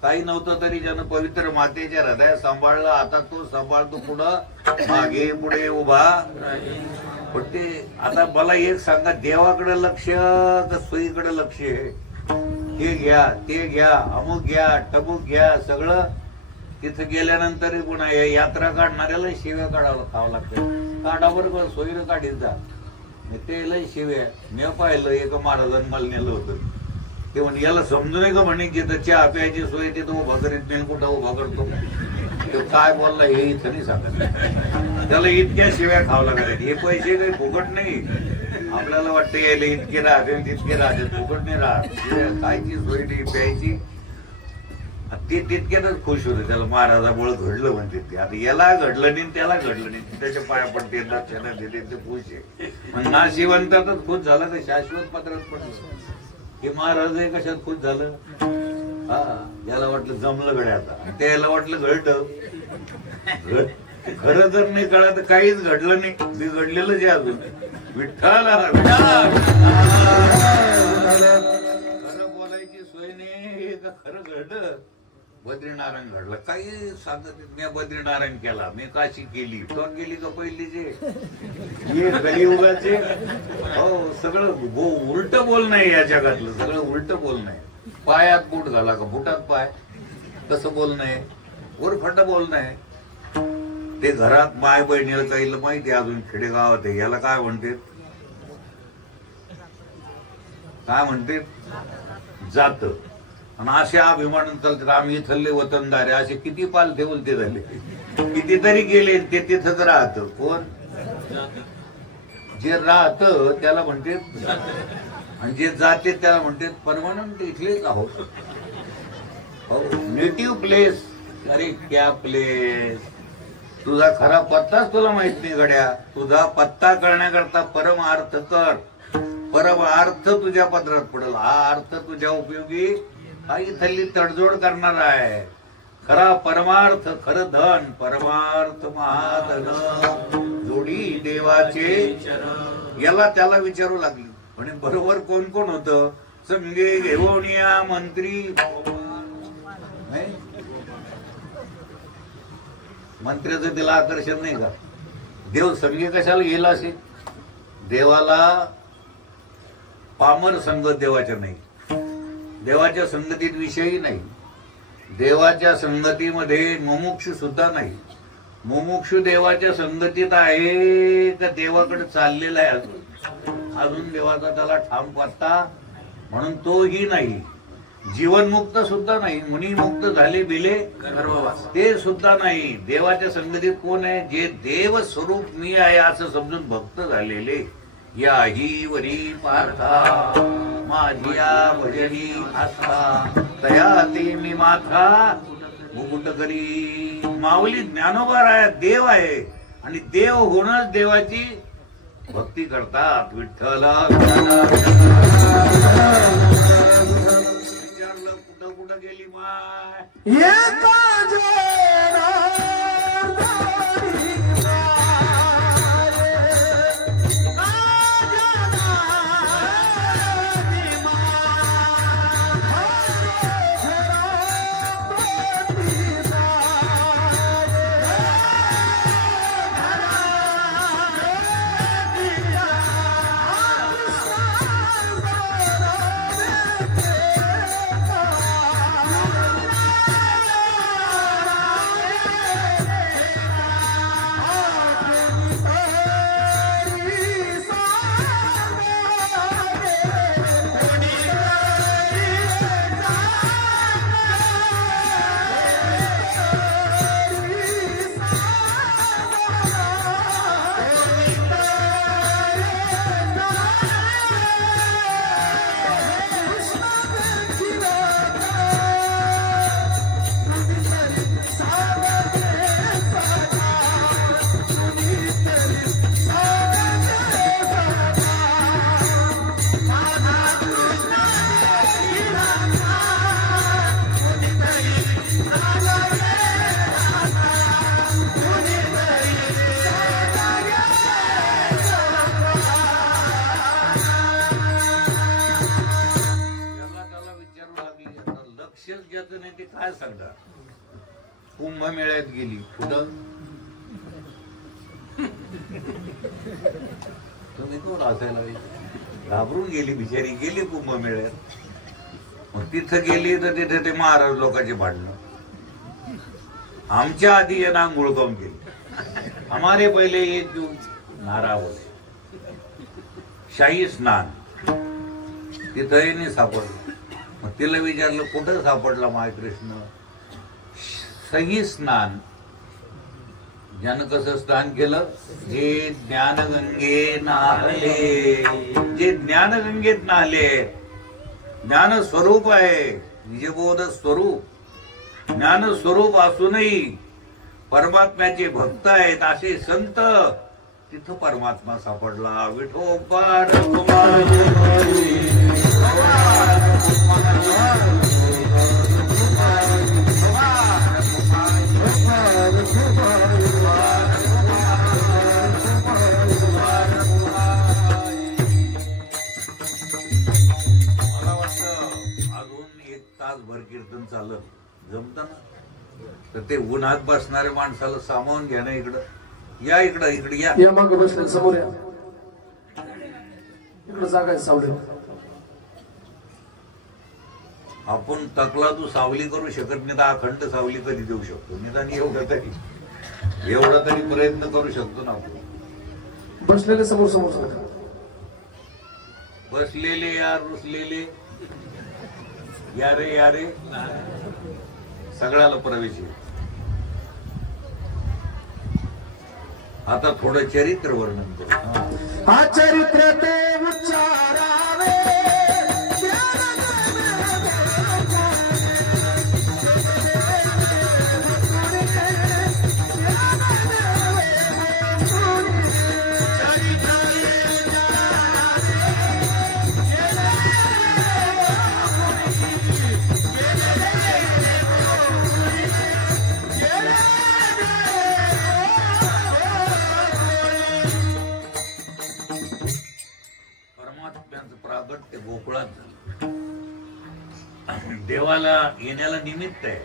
काही नव्हतं तरी ज्यानं पवित्र मातेच्या हृदयात सांभाळलं, आता तो सांभाळतो पुढं मागे पुढे उभा. पण ते आता मला एक सांगा, देवाकडे लक्ष का सोयीकडे लक्ष आहे? हे घ्या, ते घ्या, अमुक घ्या, टमुक घ्या, सगळं तिथं गेल्यानंतर पुन्हा यात्रा काढणाऱ्याला शिव्या काढावं खावं लागतं. काढा बरोबर सोयीनं काढीत जा. ते लय शिव्या मी पाहिलं. एका महाराजांनी मला नेलं होतं. ते म्हणे याला समजू नये का म्हणे की चहा प्यायची सोय ते तो उभा करीत नाही, कुठं उभा करतो. तो काय बोलला हे इथं नाही सांगत. त्याला इतक्या शिव्या खावं लागत. हे पैसे काही फुकट नाही. आपल्याला वाटतं यायला इतके राहते तितके राहते, फुकट नाही राहत. खायची सोय नाही, प्यायची. ते तितक्यातच खुश होते. त्याला महाराजामुळे घडलं म्हणते ते. आता याला घडलं नाही, त्याला घडलं नाही, त्याच्या पाया पडते, दक्षिणा देते, ते खुश आहे. नाशिवंतातच खुश झाला का शाश्वत पत्रात पडलं. हे महाराज आहे कशात खुश झालं? हा, याला वाटलं जमलं गड्या आता, त्याला वाटलं घडलं. खरं जर नाही कळलं तर काहीच घडलं नाही, बिघडलेलंच आहे अजून. विठ्ठल खरं बोलायची सोय नाही का खरं घडलं? बद्रीनारायण घडलं. काही सांगत मी बद्रीनारायण केला, मी काशी केली, तो गेली का पहिलीचे कलियुगाचे. हो, सगळं उलट बोल नाही या जगातलं, सगळं उलट बोल नाही. पायात बूट घाला का बुटात पाय, कसं बोल नाही, वरफट बोल नाही. ते घरात माय बहिणीला काही माहिती अजून खेडेगावात आहे. याला काय म्हणते, काय म्हणते? जात. आणि असे अभिमान चालतात आम्ही इथले वतनदार आहे, असे किती पालथे उलते झाले, कितीतरी गेले ते तिथंच राहत. कोण जे राहत त्याला म्हणते, आणि जे जाते त्याला म्हणते परमनंट इथलेच आहोत. Native place. अरे क्या प्लेस, तुझा खरा पत्ताच तुला माहित नाही गड्या. तुझा पत्ता करण्याकरता परमार्थ कर. परमार्थ तुझ्या पदरात पडेल. हा अर्थ तुझ्या उपयोगी हा इथली तडजोड करणार आहे. खरा परमार्थ, खरं धन, परमार्थ महाधन जोडी देवाचे. याला त्याला विचारू लागली. म्हणे बरोबर कोण कोण होतं? संगे घेऊन या मंत्री. मंत्र्याचं तिला आकर्षण नाही का? देव संगे कशाला गेला असे? देवाला पामर संगत देवाच्या नाही. देवाच्या संगतीत विषयी नाही. देवाच्या संगतीमध्ये मुमुक्षु सुद्धा नाही. मुमुक्षु देवाच्या संगतीत आहे का देवाकडे चाललेला आहे अजून? अजून देवाचा त्याला ठाम पत्ता म्हणून तोही नाही. जीवनमुक्त सुद्धा नाही. मुनिमुक्त झाले बिले ते सुद्धा नाही. देवाच्या संगतीत कोण आहे? जे देव स्वरूप मी आहे असं समजून भक्त झालेले. या ही वरी पार्था माझिया भजनी आस्था तया ते मी माथा मुकुट करी. माऊली ज्ञानोबा आहे, देव आहे, आणि देव होणच देवाची भक्ती करतात. विठ्ठल कुठं कुठं गेली माय? काय सांगता? कुंभमेळ्यात गेली. कुठं? तुम्ही कोण असायला? घाबरून गेली बिचारी. गेली कुंभमेळ्यात. मग तिथं गेली तर तिथे ते महाराज लोकांचे भांडणं. आमच्या आधी यांना आंघोळ करून गेली. हमारे पहिले एक जो नारा बोले शाही स्नान. तिथंही नाही सापडलं. मग तिला विचारलं कुठं सापडला माय कृष्ण? सही स्नान. ज्यानं कसं स्नान केलं? जे ज्ञानगंगे नाहले. जे ज्ञानगंगेत नाहले. ज्ञान स्वरूप आहे. निजबोध स्वरूप. ज्ञान स्वरूप असूनही परमात्म्याचे भक्त आहेत असे संत. तिथं परमात्मा सापडला. विठोबा तासभर कीर्तन चालत जमत ना. तर ते उन्हात बसणाऱ्या माणसाला सामावून घ्या ना. इकडं या. इकडे या माग बसले. समोर या. इकडे जागा आहे सावली. आपण तकला तू सावली करू शकत नाही तर अखंड सावली कधी देऊ शकतो? निदान एवढा तरी प्रयत्न करू शकतो ना आपण. बसलेले समोर समोर. बसलेले यार रुसलेले या रे सगळ्याला प्रवेश आहे. आता थोडं चरित्र वर्णन करू. हा चरित्र ते उच्चारावे प्रागट्य गोकुळात झालं. देवाला येण्याला निमित्त आहे.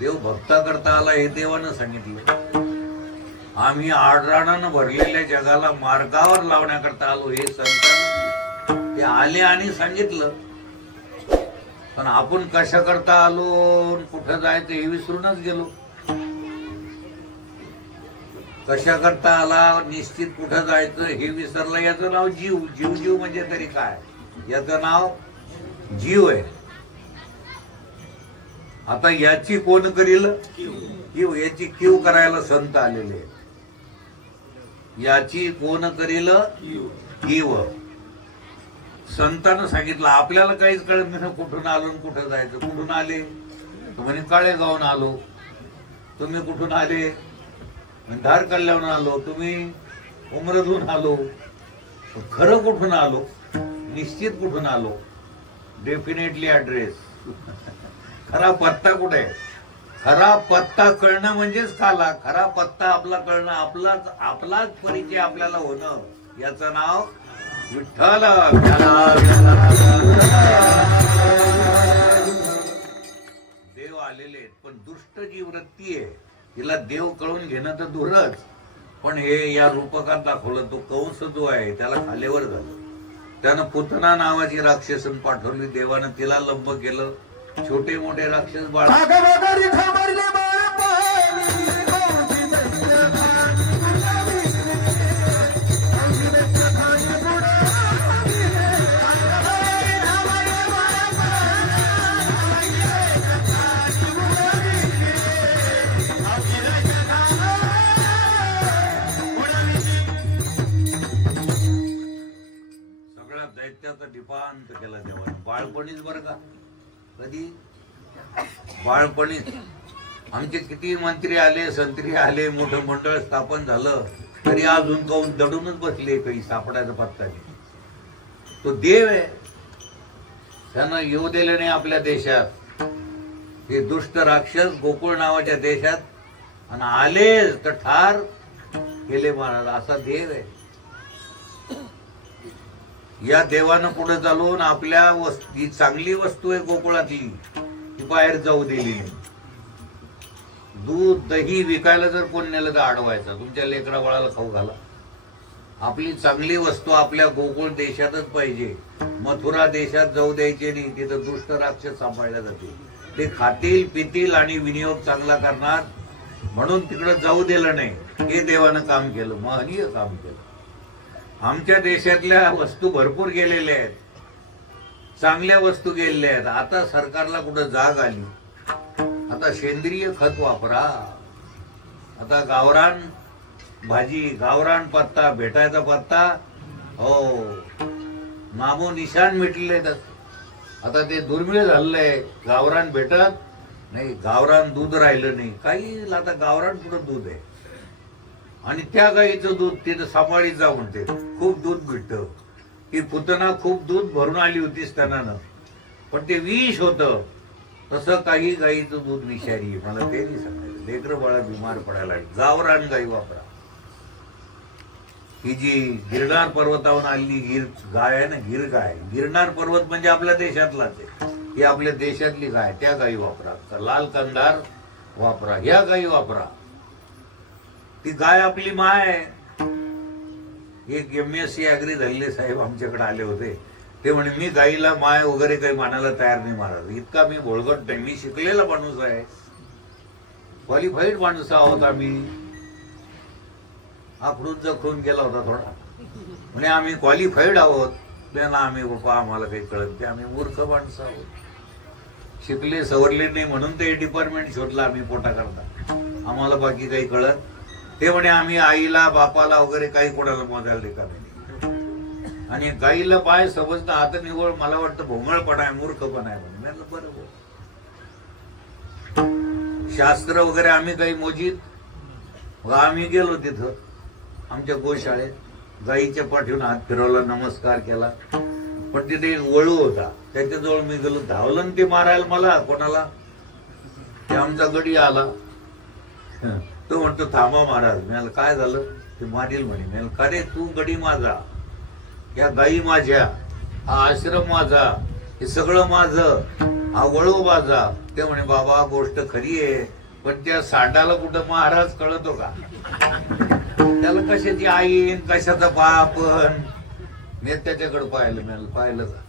देव भक्ता करता आला हे देवानं सांगितलं. आम्ही आडराणानं भरलेल्या जगाला मार्गावर लावण्याकरता आलो हे संतांनी ते आले आणि सांगितलं. पण आपण कशा करता आलो, कुठं जायचं हे विसरूनच गेलो. कशा करता आला, निश्चित कुठं जायचं हे विसरलं. याचं नाव जीव. जीव म्हणजे तरी काय, याचं नाव जीव आहे. आता याची कोण करील कीव, याची कीव करायला संत आलेले. याची कोण करील कीव. संतानं सांगितलं. आपल्याला काहीच कळत नाही कुठून आलो कुठं जायचं. कुठून आले म्हणे काळेगावून आलो. तुम्ही कुठून आले? धार कल्याण आलो. तुम्ही उमरदून आलो. खरं कुठून आलो, निश्चित कुठून आलो, डेफिनेटली ऍड्रेस. खरा पत्ता कुठे आहे? खरा पत्ता कळणं म्हणजेच काला. खरा पत्ता आपला कळणं, आपलाच परिचय आपल्याला होणं, याचं नाव विठ्ठल. देव आलेले आहेत, पण दुष्ट जी वृत्ती आहे तिला देव कळून घेणं तर दूरच. पण हे या रूपकात दाखवलं. तो कंस जो आहे त्याला खालेवर झालं. त्यानं पुतना नावाची राक्षसन पाठवली. देवानं तिला लंब केलं. छोटे मोठे राक्षस बाळ दैत्याचा डिपांत केला देवानं. बाळपणीच बरं का, कधी बाळपणीच. आमचे किती मंत्री आले, संत्री आले, मोठं मंडळ स्थापन झालं, तरी अजून काऊन दडूनच बसले. काही सापडायचा पत्ता नाही. तो देव आहे. त्यानं येऊ दिले नाही आपल्या देशात. हे दुष्ट राक्षस गोकुळ नावाच्या देशात, आणि आले तर ठार केले महाराज. असा देव आहे. या देवानं पुढे चालून आपल्या ही चांगली वस्तू आहे गोकुळातली, ती बाहेर जाऊ दिली नाही. दूध दही विकायला जर कोण नेलं तर अडवायचं. तुमच्या लेकरा बाळाला खाऊ घाला. आपली चांगली वस्तू आपल्या गोकुळ देशातच पाहिजे. मथुरा देशात जाऊ द्यायचे नाही. तिथं दुष्ट राक्षस सांभाळल्या जाते. ते खातील पितील आणि विनियोग चांगला करणार, म्हणून तिकडं जाऊ दिलं नाही. हे देवानं काम केलं, महनीय काम केलं. आमच्या देशातल्या वस्तू भरपूर गेलेल्या आहेत, चांगल्या वस्तू गेलेल्या आहेत. आता सरकारला कुठं जाग आली. आता सेंद्रिय खत वापरा. आता गावरान भाजी, गावरान पत्ता, भेटायचा पत्ता हो नामो निशान मिटले. आता ते दुर्मिळ झालंय. गावरान भेटत नाही, गावरान दूध राहिलं नाही काही. आता गावरान कुठं दूध आहे. आणि त्या गाईचं दूध तिथं सांभाळीत जा म्हणते. खूप दूध भेटतं. ही पुतना खूप दूध भरून आली होती स्तनानं, पण ते विष होतं. तसं काही गाईचं दूध विषारी. मला ते नाही सांगायचं. लेकरं बाळा बिमार पडायला. गावरान गाई वापरा. ही जी गिरनार पर्वतावरून आलेली गिर गाय आहे ना, गिर गाय. गिरनार पर्वत म्हणजे आपल्या देशातलाच आहे. ही आपल्या देशातली गाय. त्या गाई वापरा. लाल कंदार वापरा. ह्या गाई वापरा. ती गाय आपली माय आहे. एक MSc ऍग्री झालेले साहेब आमच्याकडे आले होते. ते म्हणे मी गाईला माय वगैरे काही मानायला तयार नाही महाराज. इतका मी भोळगट नाही. मी शिकलेला माणूस आहे, क्वालिफाईड माणूस आहोत आम्ही. आखडून जखडून गेला होता थोडा. म्हणे आम्ही क्वालिफाईड आहोत. त्याला आम्ही बाबा आम्हाला काही कळत नाही, आम्ही मूर्ख माणसं आहोत, शिकले सवरले नाही म्हणून ते डिपार्टमेंट शोधलं आम्ही पोटा करता, आम्हाला बाकी काही कळत. ते म्हणे आम्ही आईला बापाला वगैरे काही कोणाला मोजायला रिकामे नाही. आणि गाईला पाय समजता हात निवळ मला वाटतं भोंगळपणा आहे, मूर्खपणा आहे म्हणे. म्हणलं बरोबर. शास्त्र वगैरे आम्ही काही मोजीत. आम्ही गेलो तिथं आमच्या गोशाळेत, गाईच्या पाठीवरून हात फिरवला, नमस्कार केला, पण तिथे एक वळू होता, त्याच्याजवळ मी गेलो, धावलं आणि ते मारायला मला. कोणाला? ते आमचा गडी आला. तो म्हणतो थांबा महाराज. मी काय झालं? ते मारील म्हणे. मी का रे? तू गडी माझा, या गाई माझ्या, हा आश्रम माझा, हे सगळं माझं, हा वळू माझा. ते म्हणे बाबा गोष्ट खरी आहे, पण त्या सांडाला कुठं महाराज कळतो का? त्याला कशाची आईन कशाचा बापन. मी त्याच्याकडे पाहिलं. मी पाहिलं का?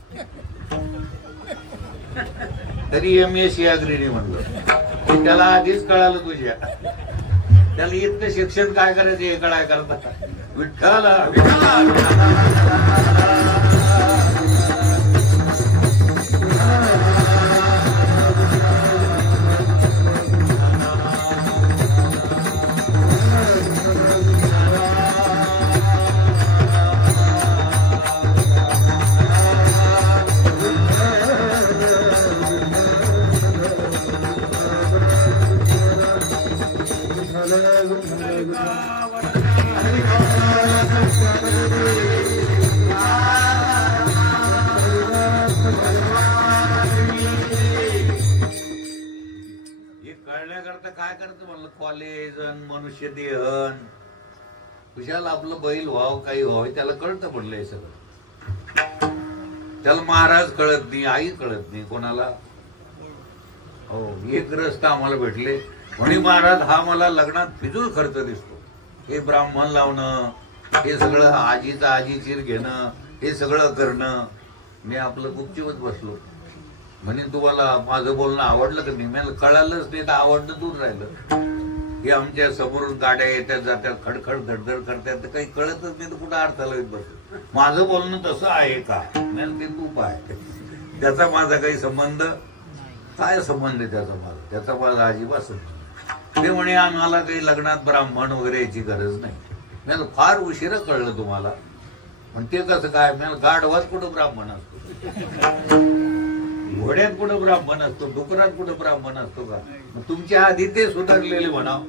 तरी MSc अग्रणी म्हणलं. त्याला आधीच कळालं तुझ्या. त्याला इतकं शिक्षण काय करायचं हे कळाय करता. विठ्ठल काय करतं म्हणलं, कॉलेज मनुष्य देहन, कुशाला आपलं बैल व्हावं काही व्हावं त्याला कळतं म्हटलं हे सगळं. त्याला महाराज कळत नाही, आई कळत नाही कोणाला. हो, एक ग्रस्त आम्हाला भेटले म्हणे महाराज हा मला लग्नात फिजूल खर्च दिसतो, हे ब्राह्मण लावणं, हे सगळं आजीचा आजीचीर घेणं, हे सगळं करणं. मी आपलं गुपचूपच बसलो. म्हणे तुम्हाला माझं बोलणं आवडलं का नाही? मला कळालंच नाही तर आवडणं दूर राहिलं. हे आमच्या समोरून गाड्या येतात जातात, खडखड धडधड करतात, तर काही कळतच नाही तर कुठं अर्थाला येत बसतो. माझं बोलणं तसं आहे का? मला ते तू पाय, त्याचा माझा काही संबंध काय संबंध आहे त्याचा माझा? त्याचा माझा अजिबात संबंध. ते म्हणे आम्हाला काही लग्नात ब्राह्मण वगैरे याची गरज नाही. मला फार उशिरा कळलं तुम्हाला. पण ते कसं काय? मला गाढवात कुठं ब्राह्मण असतो, घोड्यात कुठं ब्राह्मण असतो, डुकरात कुठं ब्राह्मण असतो का? मग तुमच्या आधी ते सुधारलेले म्हणाव.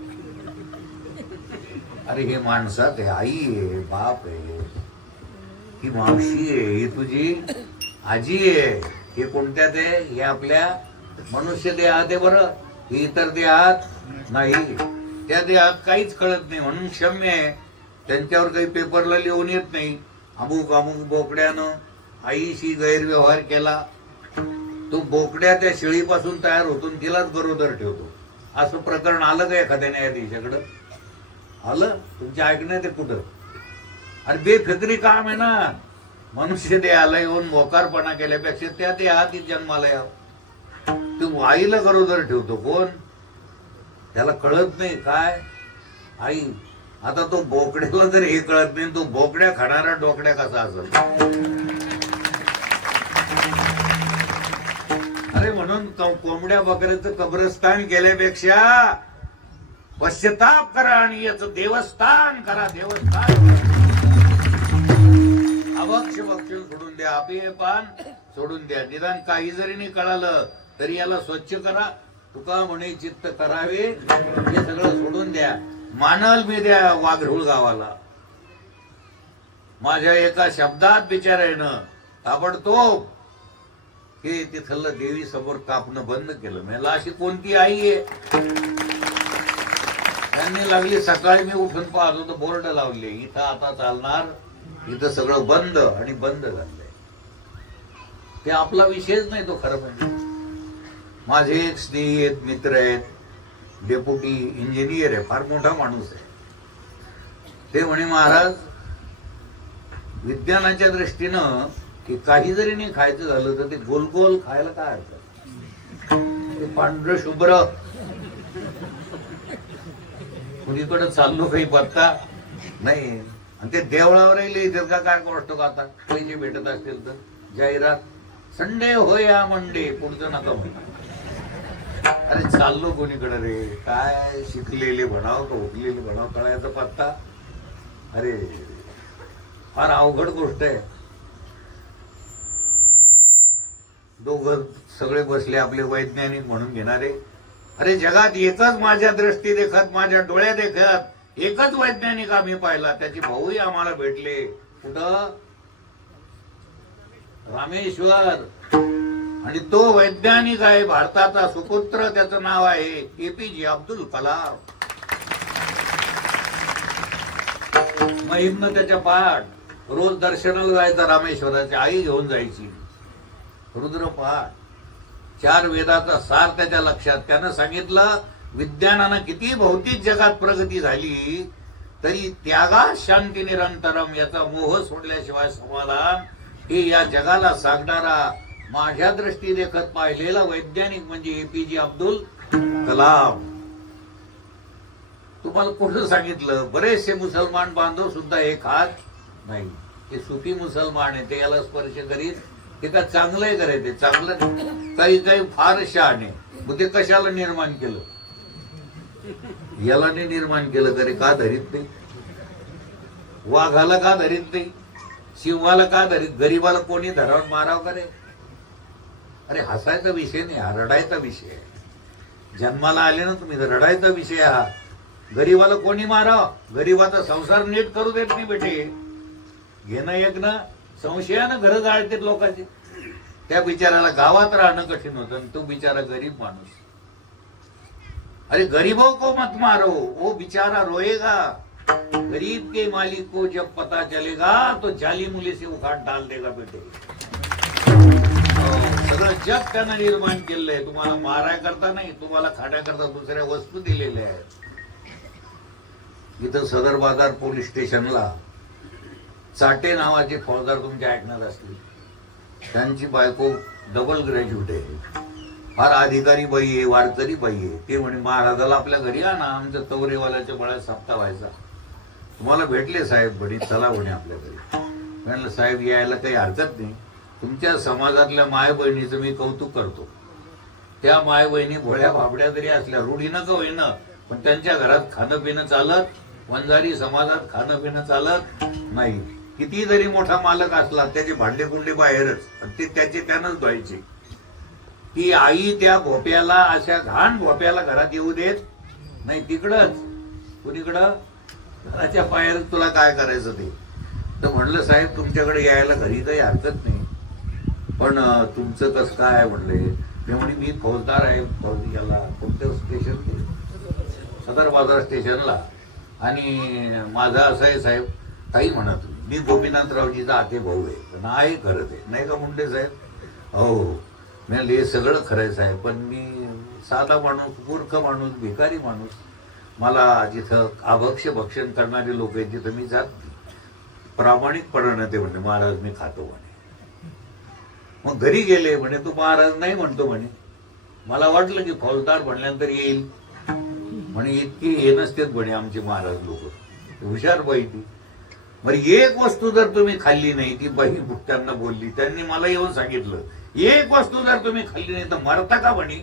अरे हे माणसात आहे, आई आहे, बाप आहे, ही मावशी आहे, ही तुझी आजी आहे, हे कोणत्यात आहे? हे आपल्या मनुष्य देहात आहे बरं, हे इतर देहात नाही. त्या देहात काहीच कळत नाही म्हणून क्षम्य आहे. त्यांच्यावर काही पेपरला लिहून येत नाही. अमुक अमुक बोकड्यानं आईशी गैरव्यवहार केला, तो बोकड्या त्या शेळीपासून तयार होतो, तिलाच गरोदर ठेवतो. असं प्रकरण आलं का एखाद्या न्यायाधीशाकडं? आलं? तुमच्या ऐकण्यात आहे कुठं? अरे बेफिक्री काम आहे ना. मनुष्य देहाला येऊन मोकारपणा केल्यापेक्षा त्या देहात जन्माला यावं. तू आईला गरोदर ठेवतो कोण? त्याला कळत नाही काय आई. आता तो बोकड्याला जर हे कळत नाही, तो बोकड्या खाणारा डोकड्या कसा असेल? अरे म्हणून कोंबड्या बकऱ्याचं कब्रस्तान केल्यापेक्षा पश्चाताप करा आणि याचं देवस्थान करा. देवस्थान अभक्ष भक्ष सोडून द्या, अपिये पान सोडून द्या. निदान काही जरी नाही कळालं तरी याला स्वच्छ करा. तुका म्हणे चित्त करावे, हे सगळं सोडून द्या. मानल मी द्या वाघरूळ गावाला. माझ्या एका शब्दात बिचारायनं ताबडतोब हे तिथलं देवी समोर कापणं बंद केलं. मला अशी कोणती आई आहे? त्यांनी लागली सकाळी मी उठून पाहत होतो, बोर्ड लावले इथं आता चालणार, इथं सगळं बंद आणि बंद झालंय. ते आपला विषयच नाही तो खरं म्हणजे. माझे एक स्नेही आहेत, मित्र आहेत, डेप्युटी इंजिनियर आहे, फार मोठा माणूस आहे. ते म्हणे महाराज विज्ञानाच्या दृष्टीनं की काही जरी नाही खायचं झालं तर ते गोल गोल खायला काय अर्थ? ते पांढरं शुभ्र कुणीकडे चाललो काही पत्ता नाही. आणि ते देवळावरही लिहितात का काय गोष्ट का आता पैसे भेटत असतील तर जाहिरात संडे होया मंडे पुढचं नका म्हणा. अरे चाललो कोणीकडे रे, काय शिकलेले म्हणावं का उठलेले म्हणावं कळायचा पत्ता. अरे फार अवघड गोष्ट आहे. दोघं सगळे बसले आपले वैज्ञानिक म्हणून घेणारे. अरे जगात एकच माझ्या दृष्टी देखत माझ्या डोळ्या देखत एकच वैज्ञानिक आम्ही पाहिला, त्याचे भाऊही आम्हाला भेटले. कुठं? रामेश्वर. आणि तो वैज्ञानिक आहे भारताचा सुपुत्र, त्याचं नाव आहे APJ अब्दुल कलाम. महिमनं त्याच्या पाठ, रोज दर्शनाला जायचा रामेश्वराची आई घेऊन जायची. रुद्रपाठ, 4 वेदाचा सार त्याच्या लक्षात. त्यानं सांगितलं विज्ञानानं किती भौतिक जगात प्रगती झाली तरी त्यागात शांती निरंतरम याचा मोह सोडल्याशिवाय समाधान हे या जगाला सांगणारा माझ्या दृष्टी देखत पाहिलेला वैज्ञानिक म्हणजे APJ अब्दुल कलाम. तुम्हाला कुठं सांगितलं? बरेचसे मुसलमान बांधव सुद्धा हे खात नाही. ते सुफी मुसलमान आहे, ते याला स्पर्श करीत. ते का चांगलंही करायचे, चांगलं काही काही फार शहाणे. मग ते कशाला निर्माण केलं? याला नाही निर्माण केलं तरी का धरीत नाही? वाघाला का धरीत नाही? सिंहाला का धरीत? गरीबाला कोणी धरावून मारावं करे? अरे हसायचा विषय नाही, हा रडायचा विषय आहे. जन्माला आले ना तुम्ही, रडायचा विषय हा. गरीबाला कोणी मारावं? गरीबाचा संसार नीट करू देत नाही बेटे. घेणं एक ना संशयानं घरं जाळतात लोकांची. त्या बिचाराला गावात राहणं कठीण होतं आणि तो बिचारा गरीब माणूस. अरे गरीबों को मत मारो, वो बिचारा रोएगा. गरीब के मालिक को जब पता चलेगा तो जाली मुली से उखाड़ डाल देगा बेटे. सगळं जग त्यानं निर्माण केलंय. तुम्हाला माराय करता नाही, तुम्हाला खाण्या करता दुसऱ्या वस्तू दिलेल्या आहेत. इथं सदर बाजार पोलीस स्टेशनला चाटे नावाचे फौजदार तुमच्या ऐकणार असतील. त्यांची बायको डबल ग्रॅज्युएट आहे, फार अधिकारी बाई आहे, वारकरी बाई आहे. ते म्हणे महाराजाला आपल्या घरी आणा, आमच्या तवरेवाल्याच्या बळात सप्ताह व्हायचा. तुम्हाला भेटले साहेब, म्हणे चला म्हणे आपल्या घरी. म्हणलं साहेब यायला काही हरकत नाही. तुमच्या समाजातल्या माय बहिणीचं मी कौतुक करतो. त्या माय बहिणी भोळ्या भाबड्या जरी असल्या, रूढीनं का होईना, पण त्यांच्या घरात खाणं पिणं चालत. वंजारी समाजात खाणं पिणं चालत नाही. किती जरी मोठा मालक असला त्याचे भांडे कुंडे बाहेरच, ते त्याचे त्यानंच धुवायचे. ती आई त्या भोप्याला, अशा घाण भोप्याला घरात येऊ देत नाही. तिकडच कुणीकडं घराच्या बाहेर तुला काय करायचं ते. तर म्हणलं साहेब तुमच्याकडे यायला घरी काही हरकत नाही, पण तुमचं कसं काय आहे म्हणले. मी म्हणे मी फौजदार आहे. याला कोणत्या स्टेशन? सदर बाजार स्टेशनला. आणि माझा असं आहे साहेब, काही म्हणत मी गोपीनाथरावजीचा आते भाऊ आहे. नाही खरं ते नाही का म्हणले साहेब? हो. मी हे सगळं खरं आहे साहेब, पण मी साधा माणूस, मूर्ख माणूस, भिकारी माणूस. मला जिथं अभक्ष भक्षण करणारे लोक आहेत तिथं मी जात नाही. प्रामाणिकपणानं ते म्हणे महाराज मी खातो म्हणे. मग घरी गेले म्हणे तू महाराज नाही म्हणतो म्हणे. मला वाटलं की फौजदार म्हणल्यानंतर येईल म्हणे. इतकी हे नसतेच म्हणे आमचे महाराज लोक, हुशार बाई ती. बरं एक वस्तू जर तुम्ही खाल्ली नाही, ती बाई त्यांना बोलली, त्यांनी मला येऊन सांगितलं एक वस्तू जर तुम्ही खाल्ली नाही तर मरता का म्हणे.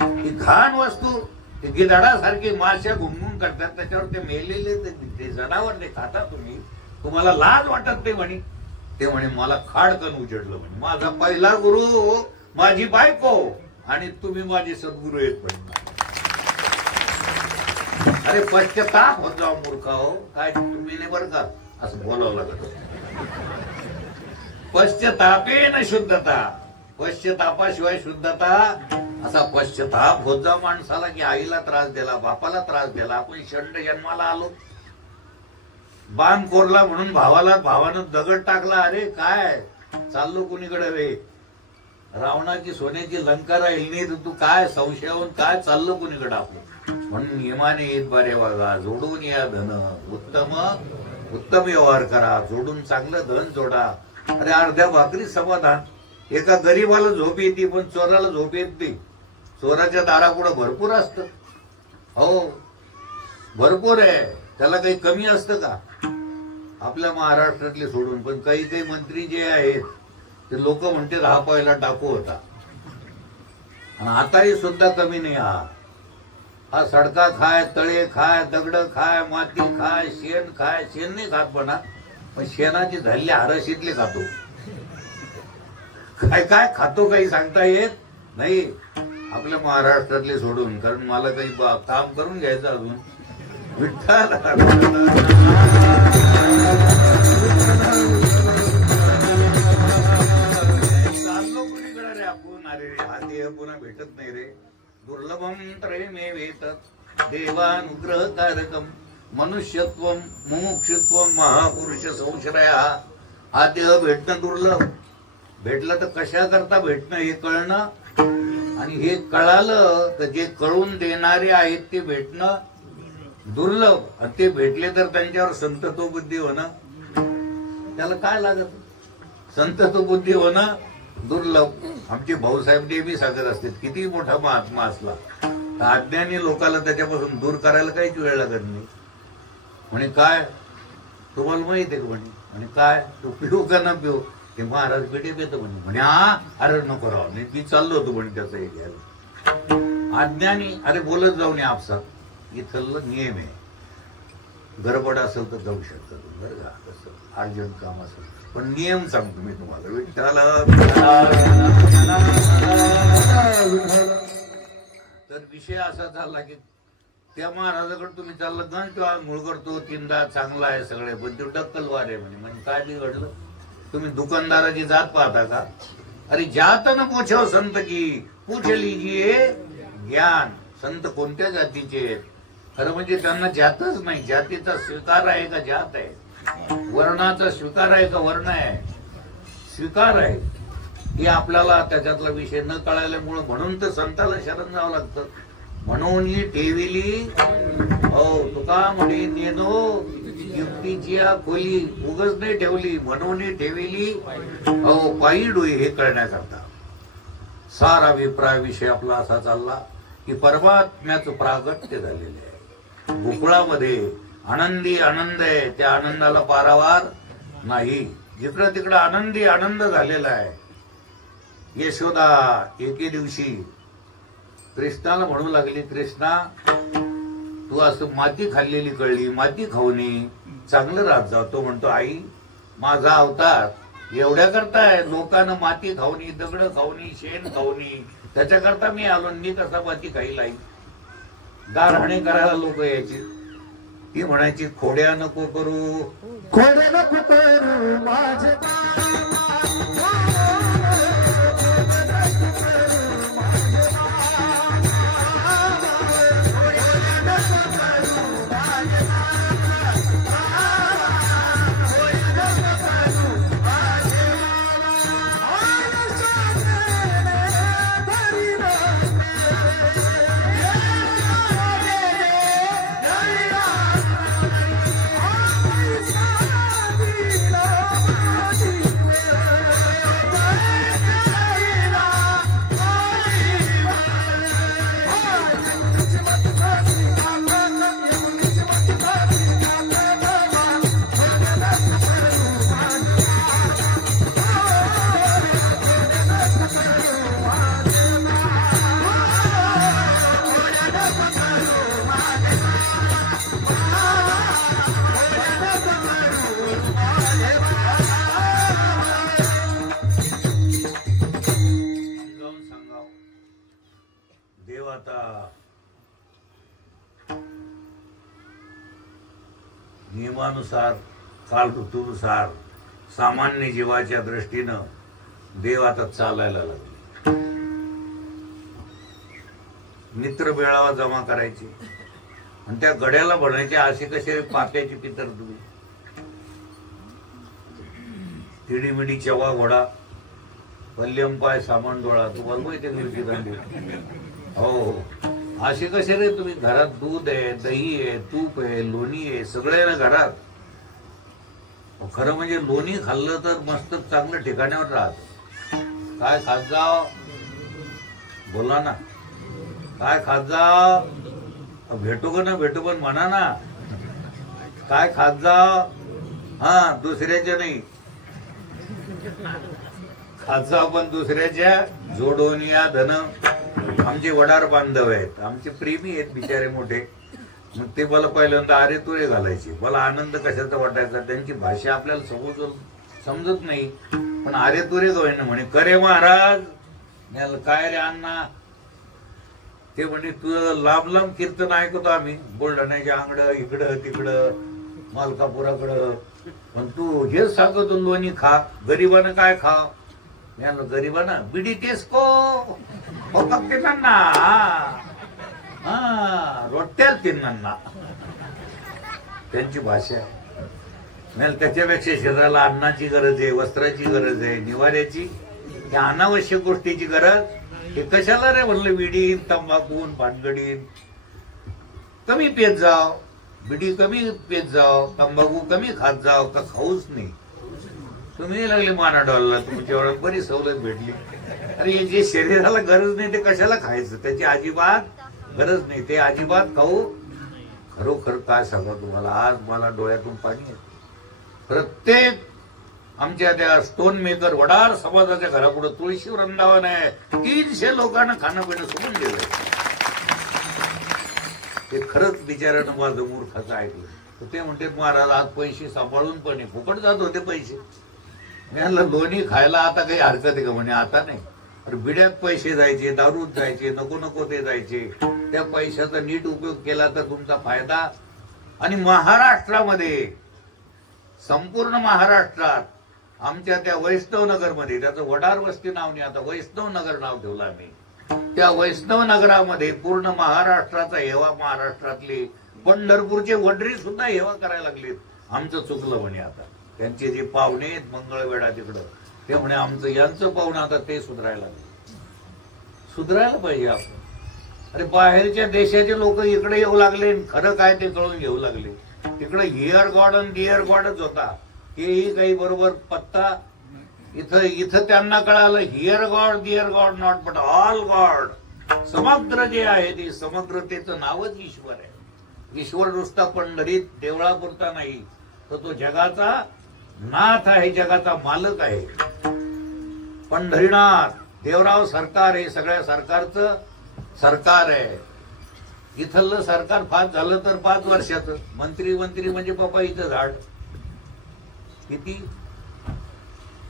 ती घाण वस्तू, ती गिधाडासारखी माश्या घुमघुम करतात, त्याच्यावर ते मेलेले ते जनावर ते खाता तुम्ही, तुम्हाला लाज वाटत नाही म्हणे. ते म्हणे मला खाडकन उजडलं म्हणे. माझा पहिला गुरु माझी बायको आणि तुम्ही माझे सद्गुरू आहेत म्हणे. अरे पश्चाताप होत जाऊ मूर्खा हो. काय तुम्ही नाही बरं का असं बोलावं लागत. पश्चातापेन शुद्धता, पश्चातापाशिवाय शुद्धता. असा पश्चाताप होत जाऊ माणसाला की आईला त्रास दिला, बापाला त्रास दिला, आपण षंड जन्माला आलो. बाण कोरला म्हणून भावानं दगड टाकला. अरे काय चाललो कुणीकडे रे. रावणाची सोन्याची लंका राहील नाही तर तू काय संशयावून काय चाललो कुणीकडे आपलं. म्हणून नियमाने येत बरे वागा, जोडून या धन, उत्तम व्यवहार करा, जोडून चांगलं धन जोडा. अरे अर्ध्या भाकरी समाधान. एका गरीबाला झोप येते पण चोराला झोप येत नाही. चोराच्या दारापुढं भरपूर असतं. हो भरपूर आहे, त्याला काही कमी असतं का? आपल्या महाराष्ट्रातले सोडून. पण काही काही मंत्री जे आहेत ते लोक म्हणते हा पहिला डाकू होता. आणि आताही सुद्धा कमी नाही. हा सडका खाय, तळे खाय, दगड खाय, माती खाय, शेण खाय. शेण नाही खात पण शेणाची झालेली हरशीतली खातो. काय काय खातो काही सांगता येत नाही आपल्या महाराष्ट्रातले सोडून. कारण मला काही काम करून घ्यायचं अजून. विठ्ठल चाललो कुणीकडे रे आपण. अरे हा देह पुन्हा भेटत नाही रे. दुर्लभम त्रयमे वेतत् देवानुग्रह कारकम मनुष्यत्वम मुमुक्षुत्वम महापुरुष संश्रया. हा देह भेटणं दुर्लभ. भेटलं तर कशा करता भेटणं हे कळणं. आणि हे कळालं तर जे कळून देणारे आहेत ते भेटणं दुर्लभ. आणि ते भेटले तर त्यांच्यावर संतत्वबुद्धी होणं. त्याला काय लागत. संतत्वबुद्धी होणं दुर्लभ. आमचे भाऊसाहेब नेहमी सांगत असतात किती मोठा महात्मा असला तर अज्ञानी लोकांना त्याच्यापासून दूर करायला काहीच वेळ लागत नाही. म्हणे काय तुम्हाला माहित आहे का म्हणे. आणि काय तू पिऊ का न पिऊ. ते महाराज पेटे पेतो म्हणे. म्हणे हा अरे नको राव मी चाललो होतो म्हणे त्याचं हे घ्यायला. अज्ञानी अरे बोलत जाऊ नये आपसात. इथलं नियम आहे. गडबड असेल तर जाऊ शकता बरं का. तसं अर्जंट काम असेल पण नियम सांगतो मी तुम्हाला. तर विषय असा झाला की त्या महाराजाकडे तुम्ही चाललं गण किंवा आंघोळ करतो तीनदा चांगला आहे सगळे पण ते डक्कलवार आहे म्हणे. म्हणजे काय बिघडलं. तुम्ही दुकानदाराची जात पाहता का. अरे जात न पूछो संत की पूछ लीजिए ज्ञान. संत कोणत्या जातीचे आहेत. खरं म्हणजे त्यांना जातच नाही. जातीचा स्वीकार आहे का जात आहे. वर्णाचा स्वीकार आहे का वर्ण आहे. स्वीकार आहे. हे आपल्याला त्याच्यातला विषय न कळाल्यामुळं म्हणून तर संताला शरण जावं लागतं. म्हणून ही ठेविली हो तुका म्हणे नेनो युक्तीची खोली. उगच नाही ठेवली म्हणून ठेविली हो पायी डोई. हे कळण्याकरता सारा अभिप्राय विषय आपला असा चालला की परमात्म्याचं प्रागट्य झालेलं आहे. गोकुळामध्ये आनंदी आनंद आहे. त्या आनंदाला पारावार नाही. जिकडं तिकडं आनंदी आनंद झालेला आहे. यशोदा एके दिवशी कृष्णाला म्हणू लागली कृष्णा तू असं माती खाल्लेली कळली. माती खाऊ नये चांगलं राहत जाऊ. तो म्हणतो आई माझा अवतार एवढ्या करता आहे. लोकांना माती खाऊनी दगड खाऊनी शेण खाऊनी त्याच्याकरता मी आलो. मी कसा माती खाईल आई. गारहाणे करायला लोक यायची. ती म्हणायची खोड्या नको करू. खोडे नको करू माझे नियमानुसार काल ऋतूनुसार सामान्य जीवाच्या दृष्टीनं देव आता चालायला लागले. मित्र मेळावा जमा करायचे आणि त्या गड्याला म्हणायचे असे कसे पाक्याची पितर तुम्ही. तिडीमिडी चवा घोडा पल्यम पाय सामान डोळा. तुम्हाला माहिती मिरची दांडी हो. असे कसे रे तुम्ही. घरात दूध आहे दही आहे तूप आहे लोणी आहे सगळे ना घरात. खरं म्हणजे लोणी खाल्लं तर मस्त चांगलं ठिकाणावर राहत. काय खात जाव बोला ना. काय खात जाव भेटू का ना भेटू पण म्हणा ना. काय खात जाव हा, दुसऱ्याच्या नाही, खायचं आपण दुसऱ्याच्या. जोडून या धन. आमचे वडार बांधव आहेत, आमचे प्रेमी आहेत बिचारे मोठे. मग ते मला पहिल्यांदा अरे तुरे घालायचे. मला आनंद कशाचा वाटायचा, त्यांची भाषा आपल्याला समजत नाही, पण अरे तुरे गवयना म्हणे. करे महाराज. काय रे अण्णा? ते म्हणे तुझं लांब लांब कीर्तन ऐकतो आम्ही, बुलढाण्याच्या आंगडं इकडं तिकडं मालकापुराकडं, पण तू हेच सांगतो लोणी खा, गरिबानं काय खा? गरिबानं बिडी तेच को तिन्ना, हा रोट्याल तिन्ना, त्यांची भाषा आहे. त्याच्यापेक्षा शरीराला अन्नाची गरज आहे, वस्त्राची गरज आहे, निवाऱ्याची, या अनावश्यक गोष्टीची गरज. हे कशाला रे म्हणलं? बिडीन तंबाखून भानगडीन कमी पेत जाव, बिडी कमी पेत जाव, तंबाखू कमी खात जाव, का खाऊच नाही. तुम्ही लागले माना डॉलला, तुमच्या बरी सवलत भेटली. अरे जे शरीराला गरज नाही ते कशाला खायचं? त्याची अजिबात गरज नाही, ते अजिबात खाऊ. खरोखर काय सांगा तुम्हाला, आज मला डोळ्यातून पाणी येतं. प्रत्येक आमच्या त्या स्टोन मेकर वडार समाजाच्या घरापुढे तुळशी वृंदावन आहे. 300 लोकांना खाणं पिणं सोडून दिलंय. ते खरंच बिचाऱ्यानं माझं मूर्खाचं ऐकलं. तर ते म्हणते महाराज आज पैसे सांभाळून पण फुकट जात होते पैसे. मी लोणी खायला आता काही हरकत आहे का? म्हणे आता नाही. तर बिड्यात पैसे जायचे, दारूत जायचे, नको नको ते जायचे. त्या पैशाचा नीट उपयोग केला तर तुमचा फायदा. आणि महाराष्ट्रामध्ये, संपूर्ण महाराष्ट्रात, आमच्या त्या वैष्णव नगरमध्ये, त्याचं वडार वस्ती नाव नाही, आता वैष्णव नगर नाव ठेवलं आम्ही. त्या वैष्णव नगरामध्ये पूर्ण महाराष्ट्राचा हेवा, महाराष्ट्रातले पंढरपूरचे वडरी सुद्धा हेवा करायला लागलेत. आमचं चुकलं म्हणे. आता त्यांचे जे पाहुणे आहेत मंगळवेढा तिकडं, ते म्हणे आमचं यांचं पाहुणं आता ते सुधारायला लागले. सुधारायला पाहिजे आपण. अरे बाहेरच्या देशाचे लोक इकडे येऊ लागले, खरं काय ते कळून घेऊ लागले. तिकडे हिअर गॉड आणि डिअर गॉडच होता, हेही काही बरोबर पत्ता. इथं त्यांना कळालं here god dear god not but all god. समग्र जे आहे ते समग्रतेचं नावच ईश्वर आहे. ईश्वर नुसता पंढरीत देवळापुरता नाही, तर तो जगाचा नाथ आहे, जगाचा मालक आहे. पंढरीनाथ देवराव सरकार हे सगळ्या सरकारचं सरकार आहे. इथलं सरकार फास झालं तर 5 वर्षाचं. मंत्री म्हणजे पपईचं झाड. किती?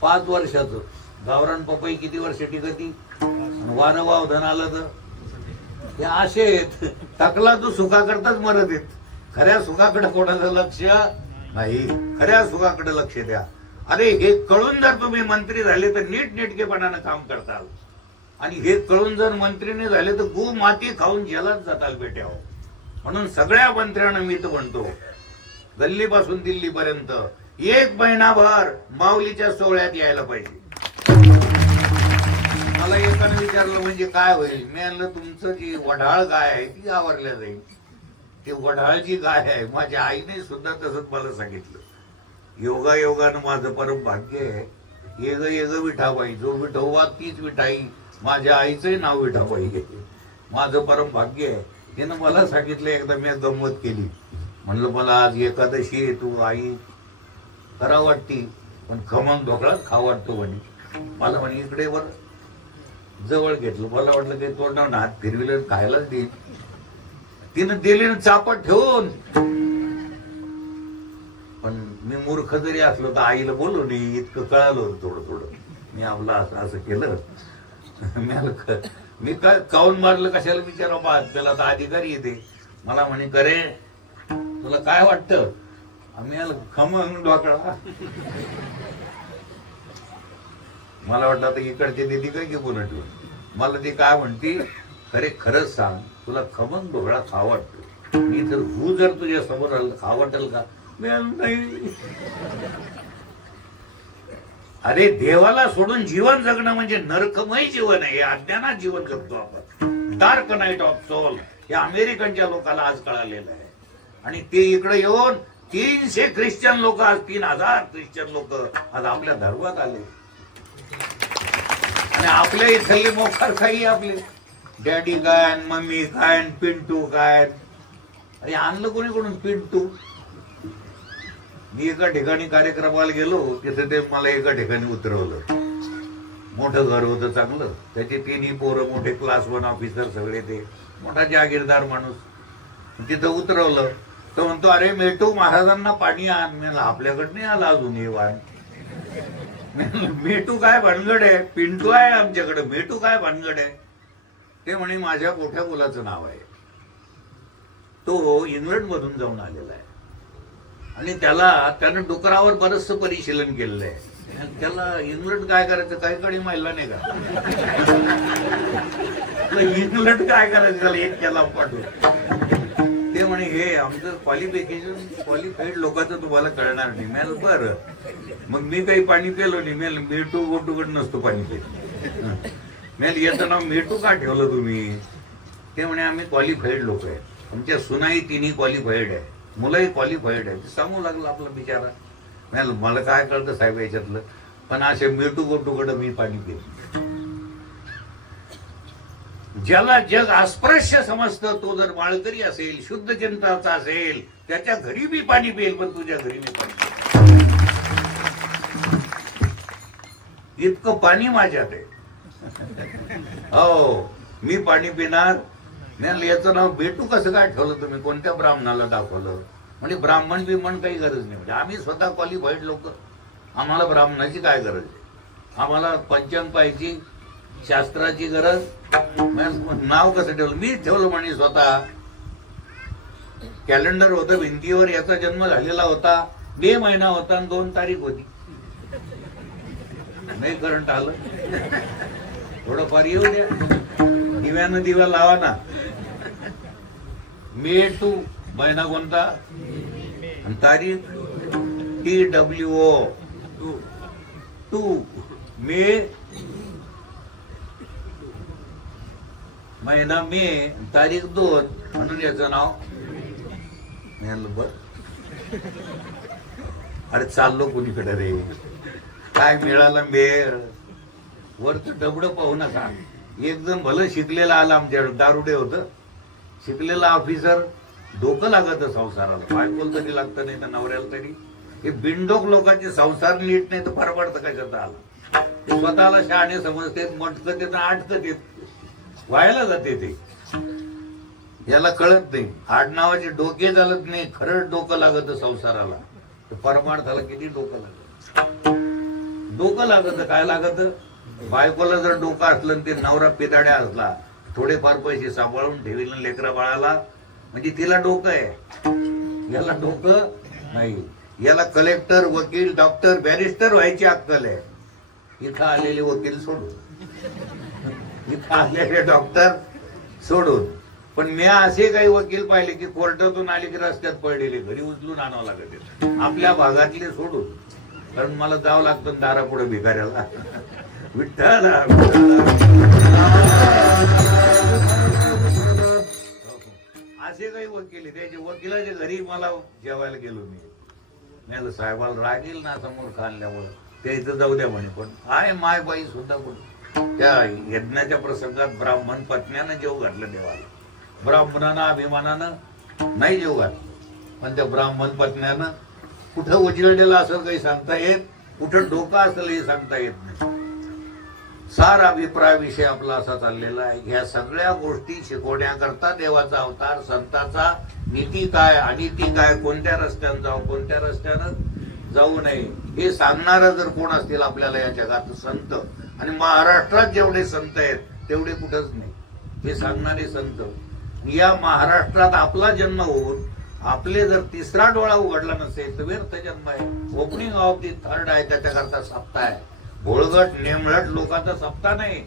5 वर्षाचं. गावरान पपई किती वर्ष टिकती? वारं वावधन आलं तर हे असे आहेत. टाकला तू सुखाकरताच मरत येत. खऱ्या सुखाकडे कोणाचं लक्ष नाही. खऱ्या सुखाकडे लक्ष द्या. अरे हे कळून जर तुम्ही मंत्री झाले तर नीटनेटकेपणानं काम करताल, आणि हे कळून जर मंत्रीने झाले तर गो माती खाऊन जेलात जाताल बेट्यावर. म्हणून सगळ्या मंत्र्यांना मी तर म्हणतो, गल्लीपासून दिल्लीपर्यंत 1 महिनाभर माऊलीच्या सोहळ्यात यायला पाहिजे. मला एकाने विचारलं म्हणजे काय होईल? मी म्हणलं तुमचं जी वढाळ गाय आहे ती आवरल्या जाईल. ती वढाळ जी गाय आहे, माझ्या आईने सुद्धा तसंच मला सांगितलं. योगायोगानं माझं परम भाग्य आहे. येग विठाबाई, जो विठोबा तीच विठाई. माझ्या आईचंही नाव विठाबाई आहे. माझं परम भाग्य आहे. तिनं मला सांगितलं. एकदा मी गंमत केली. म्हणलं मला आज एकादशी आहे, तू आई खरा वाटती, पण खमंग ढोकळाच खा वाटतो म्हणे. मला म्हणे इकडे वर जवळ घेतलं. मला वाटलं काही तोंडावर हात फिरविलं खायलाच देईल. तिनं दिली चापट ठेवून. पण मी मूर्ख जरी असलो तर आईला बोललो नाही, इतकं कळालं होतं थोडं थोडं. मी आपलं असं केलं. मी काय काऊन मारलं कशाला विचारा बा, त्याला तर अधिकारी येते. मला म्हणे करे तुला काय वाटतं? आम्ही खमंग ढोकळा. मला वाटलं आता इकडचे दिदी काय की बोलत ठेवून. मला ती काय म्हणती, खरे खरंच सांग तुला खमंग ढोकळा खा वाटतो? मी तर जर तुझ्या समोर आलं खा वाटेल का? मी नाही. अरे देवाला सोडून जीवन जगणं म्हणजे नरकमय जीवन आहे. अज्ञानात जीवन जगतो आपण. डार्क नाईट ऑफ सोल हे अमेरिकनच्या लोकांना आज कळालेलं आहे. आणि ते इकडे येऊन 300 ख्रिश्चन लोक, आज 3000 ख्रिश्चन लोक आज आपल्या धर्मात आले. आणि आपल्या इथली मोकार खाई आपले डॅडी काय, मम्मी काय, पिंटू काय. अरे आणलं कोणी कोणून पिंटू? मी एका ठिकाणी कार्यक्रमाला गेलो, तिथे ते मला एका ठिकाणी उतरवलं. मोठं घर होतं चांगलं, त्याचे तिन्ही पोरं मोठे क्लास 1 ऑफिसर सगळे, ते मोठा जागीरदार माणूस. तिथं उतरवलं तर म्हणतो, अरे मेटू महाराजांना पाणी आण. मी आपल्याकडे नाही आला अजून हे वाण. मेटू काय भानगड आहे, पिंटू आहे आमच्याकडे, मेटू काय भानगड आहे. ते म्हणे माझ्या मोठ्या मुलाचं नाव आहे, तो इंग्लंड मधून जाऊन आलेला आहे आणि त्यानं डुकरावर बरचसं परिशीलन केलेलं आहे. त्याला इंग्लंड काय करायचं, काही कडे माहिला नाही का. इंग्लंड काय करायचं, त्याला एक त्याला पाठवून. ते म्हणे हे आमचं क्वालिफिकेशन क्वालिफाईड लोकांचं तुम्हाला कळणार नाही. मेल बरं, मग मी काही पाणी पेलो नाही. मेल मेटू गोटूकड नसतो पाणी पेल. मेल याचं नाव मेटू का ठेवलं तुम्ही. ते म्हणे आम्ही क्वालिफाईड लोक आहे, आमच्या सुनाई तिन्ही क्वालिफाईड आहे, मुलंही क्वालिफाईड आहे. सांगू लागलं आपला बिचारा. मेल मला काय कळतं साहेब याच्यातलं, पण असे मेटू गोटूकडं मी पाणी पेल. ज्याला जग अस्पृश्य समजतं तो जर माळकरी असेल, शुद्ध चिंताचा असेल, त्याच्या घरी मी पाणी पिईल, पण तुझ्या घरी मी पाणी. इतकं पाणी माझ्यात आहे. हो, मी पाणी पिणार. याचं नाव बेटू कसं काय ठेवलं तुम्ही, कोणत्या ब्राह्मणाला दाखवलं. म्हणजे ब्राह्मण बिमण काही गरज नाही. म्हणजे आम्ही स्वतः क्वालिफाईड लोक, आम्हाला ब्राह्मणाची काय गरज आहे. आम्हाला पंचांग पाहिजे, शास्त्राची गरज. नाव कसं ठेवलं, मी ठेवलं म्हणे स्वतः. कॅलेंडर होतं भिंतीवर, याचा जन्म झालेला होता, मे महिना होता आणि 2 तारीख होती. नाही करंट आलं, थोडंफार येऊ द्या, दिव्यानं दिवा लावा ना. मे 2 महिना कोणता आणि तारीख TWO 2 मे महिना मे तारीख 2 म्हणून याचं नाव. अरे चाललो कुणीकडे रे, काय मिळालं मेळ. वरचं डबडं पाहू नका. एक जण भलं शिकलेला आला आमच्याकडे, दारुडे होतं, शिकलेला ऑफिसर. डोकं लागतं संसाराला, बायकोला तरी लागतं, नाही तर नवऱ्याला तरी. हे बिनडोक लोकांचे संसार नीट नाही तर परवडतं कशात आला. ते स्वतःला शहाणे समजते, मटकत येत आटकत येत, व्हायला जाते ते. याला कळत नाही, आडनावाचे डोके चालत नाही. खरंच डोकं लागत संसाराला, परमार्थाला किती डोकं लागत. डोकं लागत काय लागत. बायकोला जर डोकं असलं ते नवरा पिदाड्या असला, थोडेफार पैसे सांभाळून ठेवील लेकरा बाळाला, म्हणजे तिला डोकं आहे. याला डोकं नाही. याला कलेक्टर, वकील, डॉक्टर, बॅरिस्टर व्हायची अक्कल आहे. इथं आलेले वकील सोडून, इथं आलेले डॉक्टर सोडून. पण मी असे काही वकील पाहिले की कोर्टातून आले की रस्त्यात पडलेले, घरी उचलून आणावं लागत आपल्या भागातले सोडून. कारण मला जावं लागतं दारापुढे भिकाऱ्याला. विठ्ठल असे काही वकील, त्याच्या वकिलाच्या घरी मला जेवायला गेलो मी. साहेबाला राग येईल ना समोर खाल्ल्यामुळं, त्या इथं जाऊ द्या म्हणे. पण आहे माय बाई सुद्धा कुठे. त्या यज्ञाच्या प्रसंगात ब्राह्मण पत्न्यानं जेव घातलं देवाला. ब्राह्मणानं अभिमानानं नाही जेव घातलं, पण त्या ब्राह्मण पत्न्यानं कुठं उजळलेलं असं काही सांगता येत, कुठं डोकं असेल हे सांगता येत नाही. सार अभिप्राय विषय आपला असा चाललेला आहे. ह्या सगळ्या गोष्टी शिकवण्याकरता देवाचा अवतार, संताचा नीती काय अनिती काय, कोणत्या रस्त्यानं जाऊ कोणत्या रस्त्यानं जाऊ नये हे सांगणारा जर कोण असतील आपल्याला या जगात संत. आणि महाराष्ट्रात जेवढे संत आहेत तेवढे कुठंच नाही हे सांगणारे संत. या महाराष्ट्रात आपला जन्म होऊन आपले जर तिसरा डोळा उघडला नसेल तर व्यर्थ जन्म आहे. ओपनिंग ऑफ दी थर्ड आहे, त्याच्याकरता सप्ताह आहे. भोळगट नेमळट लोकांचा सप्ताह नाही.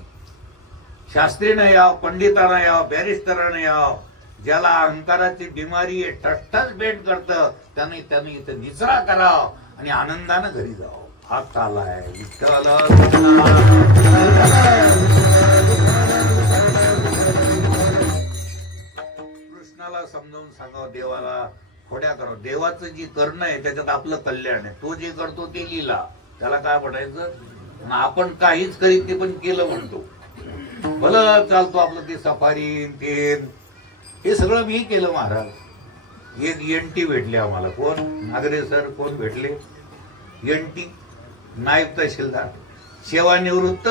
शास्त्रीनं यावं, पंडितांना यावं, बॅरिस्टरांना यावं. ज्याला अहंकाराची बिमारी आहे, टट्टच बेट करतं, त्याने इथं निचरा करावं आणि आनंदानं घरी जावं. हा चाला आहे विठ्ठल. कृष्णाला समजावून सांगावं, देवाला खोड्या करावं. देवाचं जी करणं आहे त्याच्यात आपलं कल्याण आहे. तो जे करतो ते लीला, त्याला काय म्हणायचं. आपण काहीच करीत ते पण केलं म्हणतो. भलं चालतो आपलं ते सफारी ते, हे सगळं मी केलं महाराज. एक एनटी भेटले आम्हाला. कोण? आगरे सर. कोण भेटले? एनटी नायब तहसीलदार, सेवानिवृत्त.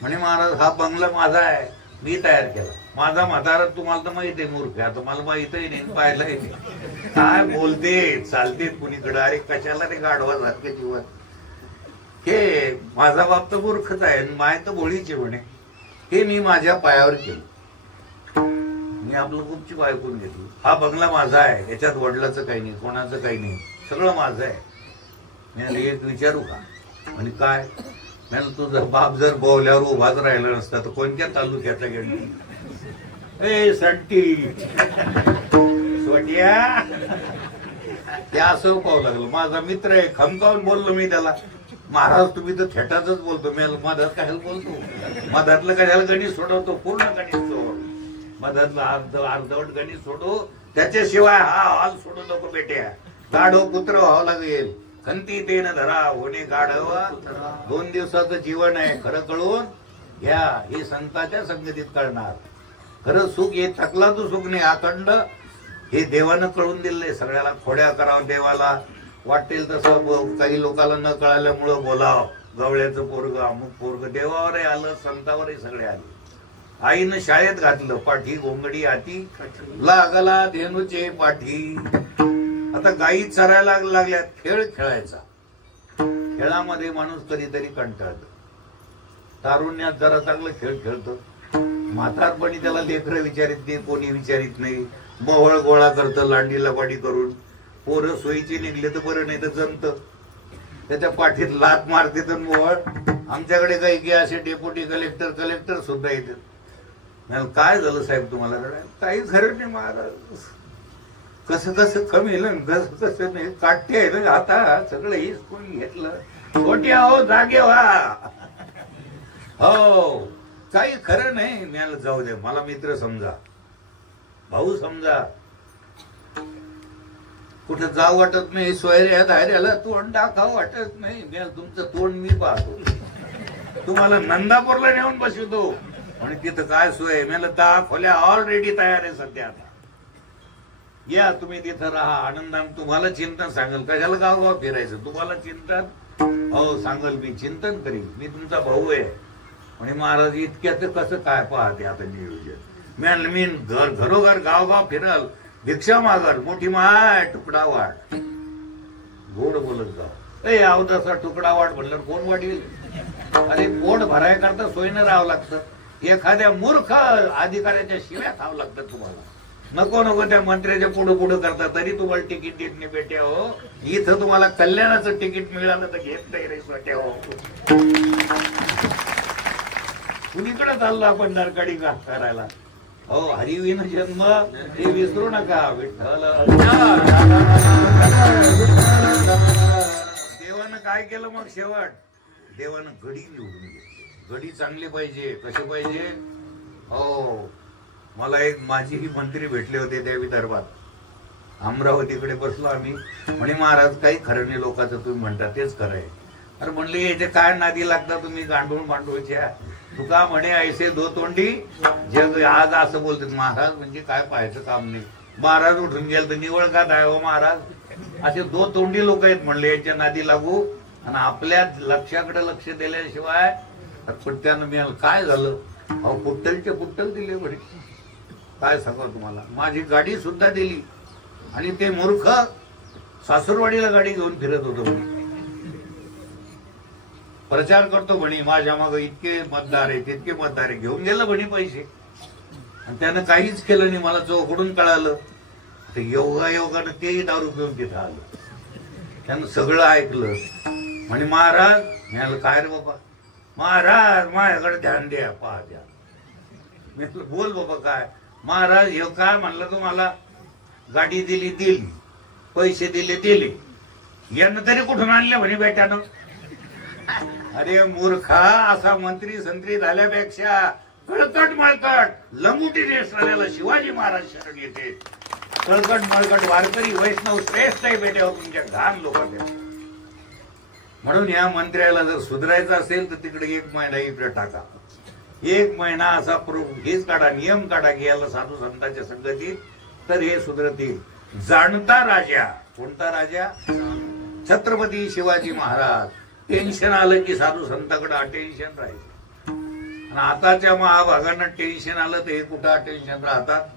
म्हणे महाराज हा बंगला माझा आहे, मी तयार केला. माझा म्हातारा तुम्हाला तर माहित आहे, मूर्ख आहे. आता मला माहितही नाही, पाहिलंही नाही. काय बोलते चालते कुणीकडे. अरे कशाला ते गाढवा जात जीवन. हे माझा बाप तर मूर्खच आहे, माय तर भोळीची म्हणे. हे मी माझ्या पायावर केलं. मी आपलं गुपचूप ऐकून घेतलं. हा बंगला माझा आहे, याच्यात वडिलाचं काही नाही, कोणाचं काही नाही, सगळं माझं आहे. मी एक विचारू का? म्हणजे काय? म्हणजे तुझा बाप जर बोवल्यावर उभाच राहिला नसता तर कोणत्या तालुक्यातला गेली? ए संटी सोट्या, ते असं पाहू लागलं. माझा मित्र आहे, खमकावून बोललो मी त्याला. महाराज तुम्ही तर थेटाच बोलतो. मी मधात कशाला बोलतो? मधातलं कशाला गणित सोडवतो? पूर्ण गणित सोड. मधातलं अर्धवट गणित सोडू, त्याच्याशिवाय हा हॉल सोडू नको बेट्या. गाढव पुत्र व्हावं लागेल. खंती तेन धरा होणे गाढव. 2 दिवसाचं जीवन आहे, खरं कळून घ्या. हे संतांच्या संगतीत कळणार. खरं सुख हे थकलाचं सुख नाही, अखंड. हे देवानं कळून दिलंय सगळ्याला. खोड्या करावं देवाला, वाटेल तसं. काही लोकांना न कळाल्यामुळं बोलाव. गवळ्याचं पोरग, अमुक पोरग. देवावरही आलं, संतावरही सगळे आले. आईनं शाळेत घातलं, पाठी घोंगडी हाती लागला धेनूचे पाठी. आता गायी चरायला लागल्यात. खेळ खेळायचा. खेळामध्ये माणूस कधीतरी कंटाळतो. तारुण्यात जरा चांगलं खेळ खेळतो. म्हातारपणी त्याला लेकरं विचारित नाही, कोणी विचारित नाही. मोहळ गोळा करतं लांडी लबाडी करून. पोरं सोयीची निघले तर बरं, नाही तर जमत. त्याच्या पाठीत लात मारते तर मोहळ. आमच्याकडे काही की असे डेप्युटी कलेक्टर सुद्धा येतात. काय झालं साहेब तुम्हाला? काही खरं नाही महाराज. कसं कसं कमी कसं कसं नाही. काठ्य आहे ना आता सगळं हेच कोणी घेतलं. छोट्या हो जागे व्हा. हो काही खरं नाही. मी जाऊ दे, मला मित्र समजा, भाऊ समजा. कुठं जाऊ वाटत नाही. सोयऱ्या धायऱ्याला तोंड दाखव वाटत नाही. तुमचं तोंड मी पाहतो. तुम्हाला नंदापूरला नेऊन बसवतो. आणि तिथं काय सोय? मला 10 खोल्या ऑलरेडी तयार आहे सध्या. आता या तुम्ही तिथं राहा आनंदाने. तुम्हाला चिंतन सांगेल. कशाला गावगाव फिरायचं? तुम्हाला चिंतन हो सांगल. मी चिंतन करीन. मी तुमचा भाऊ आहे. आणि महाराज इतक्यात कसं काय पाहते आता नियोजन. मी घरोघर गावगाव फिरल, भिक्षा मागल. मोठी माय तुकडा वाट. गोड बोलत जाव. ए अवदासा तुकडा वाट म्हणलं कोण वाढील? अरे पोट भराय करता सोयीनं राहावं लागतं. एखाद्या मूर्ख अधिकाऱ्याच्या शिव्या खावं लागतं तुम्हाला. नको नको त्या मंत्र्याच्या पुढं पुढं करता तरी तुम्हाला तिकीट देत नाही बेट्या हो. इथं तुम्हाला कल्याणाचं तिकीट मिळालं तर घेत नाही रे बेट्या हो. कुणीकडे चाललो आपण नरकाडी का करायला? हो हरिविन जन्म हे विसरू नका. विठ्ठल देवानं काय केलं मग शेवट? देवानं घडी निवडून घेतली. घडी चांगली पाहिजे. कशी पाहिजे? हो मला एक माझीही मंत्री भेटले होते त्या विदर्भात. अमरावतीकडे बसलो आम्ही. म्हणे महाराज काही खरं नाही लोकांचं तुम्ही म्हणता तेच खरं आहे. अरे म्हणले याचे काय नादी लागता तुम्ही गांडूळ मांडूळच्या. तुका म्हणे ऐसे दो तोंडी जग. आज असं बोलतात महाराज म्हणजे काय पाहायचं काम नाही. महाराज उठून गेल तर निवळ का दाय हो महाराज. असे 2 तोंडी लोक आहेत म्हणले. यांच्या नादी लागू आणि आपल्या लक्षाकडे लक्ष दिल्याशिवाय. पण त्यानं मी काय झालं? अहो पुट्टलचे पुट्टल दिले म्हणे. काय सांगा तुम्हाला. माझी गाडी सुद्धा दिली. आणि ते मूर्ख सासूरवाडीला गाडी घेऊन फिरत होतो म्हणे. प्रचार करतो म्हणे माझ्या मागं इतके मतदार आहे तितके मतदार आहे. घेऊन गेलं म्हणे पैसे. आणि त्यानं काहीच केलं नाही. मला चौकडून कळालं. ते योगायोगानं तेही दारू घेऊन तिथं आलं. त्यानं सगळं ऐकलं. म्हणे महाराज. म्हणाल काय रे बाबा? महाराज माझ्याकडे ध्यान द्या, पहा द्या. मी बोल बाबा काय? महाराज हे काय म्हणलं तुम्हाला? गाडी दिली, पैसे दिले. यांना तरी कुठून आणले म्हणे बेट्यानं? अरे मूर्खा, असा मंत्री संत्री झाल्यापेक्षा कळकट मळकट लंगुटी नेसणाऱ्याला शिवाजी महाराज शरण येते. कळकट मळकट वारकरी वैष्णव श्रेष्ठ आहे बेट्या तुमच्या घाण लोकांना. म्हणून या मंत्र्याला जर सुधारायचं असेल तर तिकडे 1 महिना इकडे टाका. 1 महिना असा हेच काढा, नियम काढा की याला साधू संतांच्या संगतीत तर हे सुधरतील. जाणता राजा. कोणता राजा? छत्रपती शिवाजी महाराज. टेन्शन आलं की साधू संतांकडे अटेन्शन राहायचं. आणि आताच्या महाभागांना टेन्शन आलं तर हे कुठं अटेन्शन राहतात.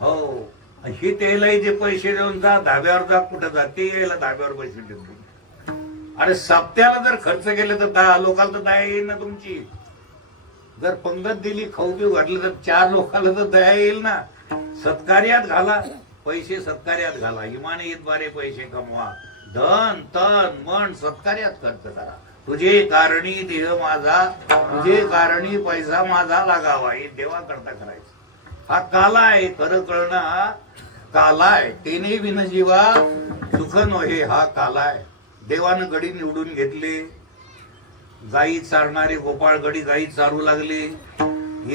हो, हे त्यालाही जे पैसे देऊन जा, धाब्यावर जा, कुठं जा, ते यायला धाब्यावर पैसे देऊन. अरे सप्त्याला जर खर्च केले तर 10 लोकांना तर दया येईल ना तुमची. जर पंगत दिली, खाऊ पिऊ घातलं तर 4 लोकांना तर दया येईल ना. सत्कार्यात घाला पैसे, सत्कार्यात घाला. इमानीद्वारे पैसे कमवा. धन तन मन सत्कार्यात खर्च करा. तुझे कारणी देह माझा, तुझे कारणी पैसा माझा लागावा, हे देवाकरता करायचं. हा काला आहे. खरं कळणं हा काला आहे. तेने विन जीवा सुख नव्हे, हा काला आहे. देवानं गडी निवडून घेतले. गाई चारणारे गोपाळ गडी गाई चारू लागले.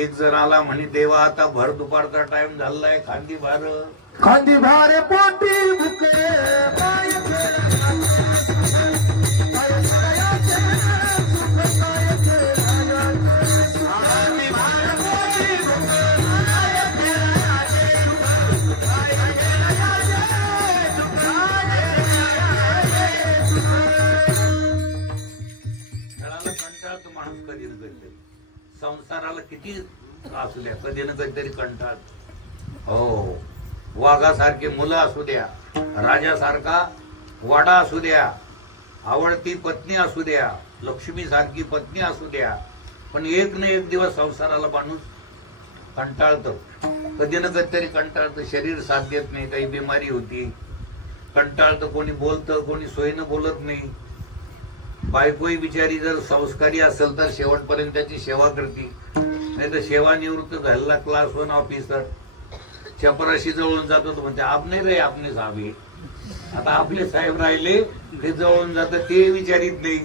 एक जण आला म्हणे, देवा आता भर दुपारचा टाइम झालाय, खांदी भार. खांदी भारे पोटी भुके माणूस कधी ना कधीतरी संसाराला किती असू द्या, कधी ना कधीतरी कंटाळ. हो, वाघासारखे मुलं असू द्या, राजासारखा वाडा असू द्या, आवडती पत्नी असू द्या, लक्ष्मी सारखी पत्नी असू द्या, पण एक ना एक दिवस संसाराला माणूस कंटाळतो. कधी ना कधीतरी कंटाळतं. शरीर साथ देत नाही, काही बिमारी होती, कंटाळतं. कोणी बोलतं, कोणी सोयीनं बोलत नाही. बायकोही बिचारी जर संस्कारी असेल तर शेवटपर्यंत त्याची सेवा करते. नाही तर सेवानिवृत्त झालेला क्लास 1 ऑफिसर चपराशी जवळून जातो तो म्हणते, आप नाही रे आपने साहेब. आता आपले साहेब राहिले ते जवळून जातं, ते विचारित नाही.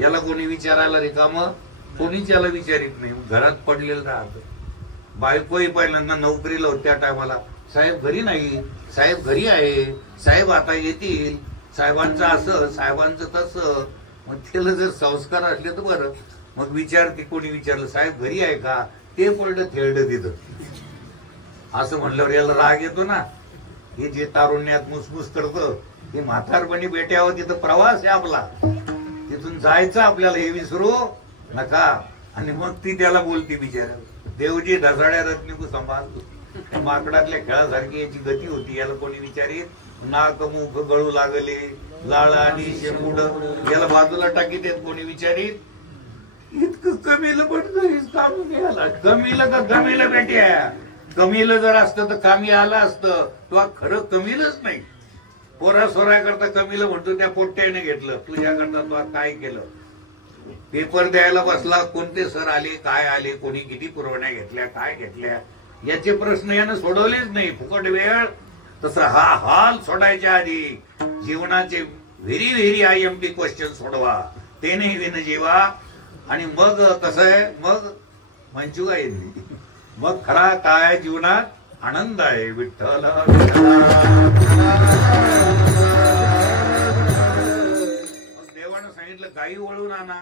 याला कोणी विचारायला रिकामं, कोणीच याला विचारित नाही. घरात पडलेलं राहतं. बायकोही पहिल्यांदा नोकरीला होती त्या टायमाला, साहेब घरी नाही, साहेब घरी आहे, साहेब आता येतील, साहेबांचं असं, साहेबांचं तसं. मग त्याला जर संस्कार असले तर बरं. मग विचारते, कोणी विचारलं साहेब घरी आहे का, ते पडलं थेरडं तिथं. असं म्हणल्यावर याला राग येतो ना. हे जे तारुण्यात मुसमुस करतं हे म्हातारपणी बेट्यावर तिथं प्रवास आहे आपला, तिथून जायचं आपल्याला, हे विसरू नका. आणि मग ती त्याला बोलती बिचारा, देवजी ढसाड्या रत्निकू सांभाळतो. माकडातल्या खेळासारखी याची गती होती. याला कोणी विचारित, नाक मुख गळू लागले, लाळ आणि शेंबुड, याला बाजूला टाकीत येत. कोणी विचारित, इतकं कमीला पण काम घ्यायला, कमीला का कमीला बेट्या, कमीला जर असतं तर कामी आलं असतं. तो खरं कमीलच नाही. पोरा सोरा करता कमीला म्हणतो, त्या पोट्ट्याने घेतलं. तुझ्याकरता तो काय केलं? पेपर द्यायला बसला, कोणते सर आले, काय आले, कोणी किती पुरवण्या घेतल्या, काय घेतल्या, याचे प्रश्न यानं सोडवलेच नाही. फुकट वेळ. तसं हा हाल सोडायच्या आधी जीवनाचे व्हेरी व्हेरी IMP क्वेश्चन सोडवा. तेने विन जीवा. आणि मग कसं आहे, मग मंचुगा येईल. मग खरा काय जीवनात आनंद आहे. विठ्ठल देवानं सांगितलं गायी वळून आणा.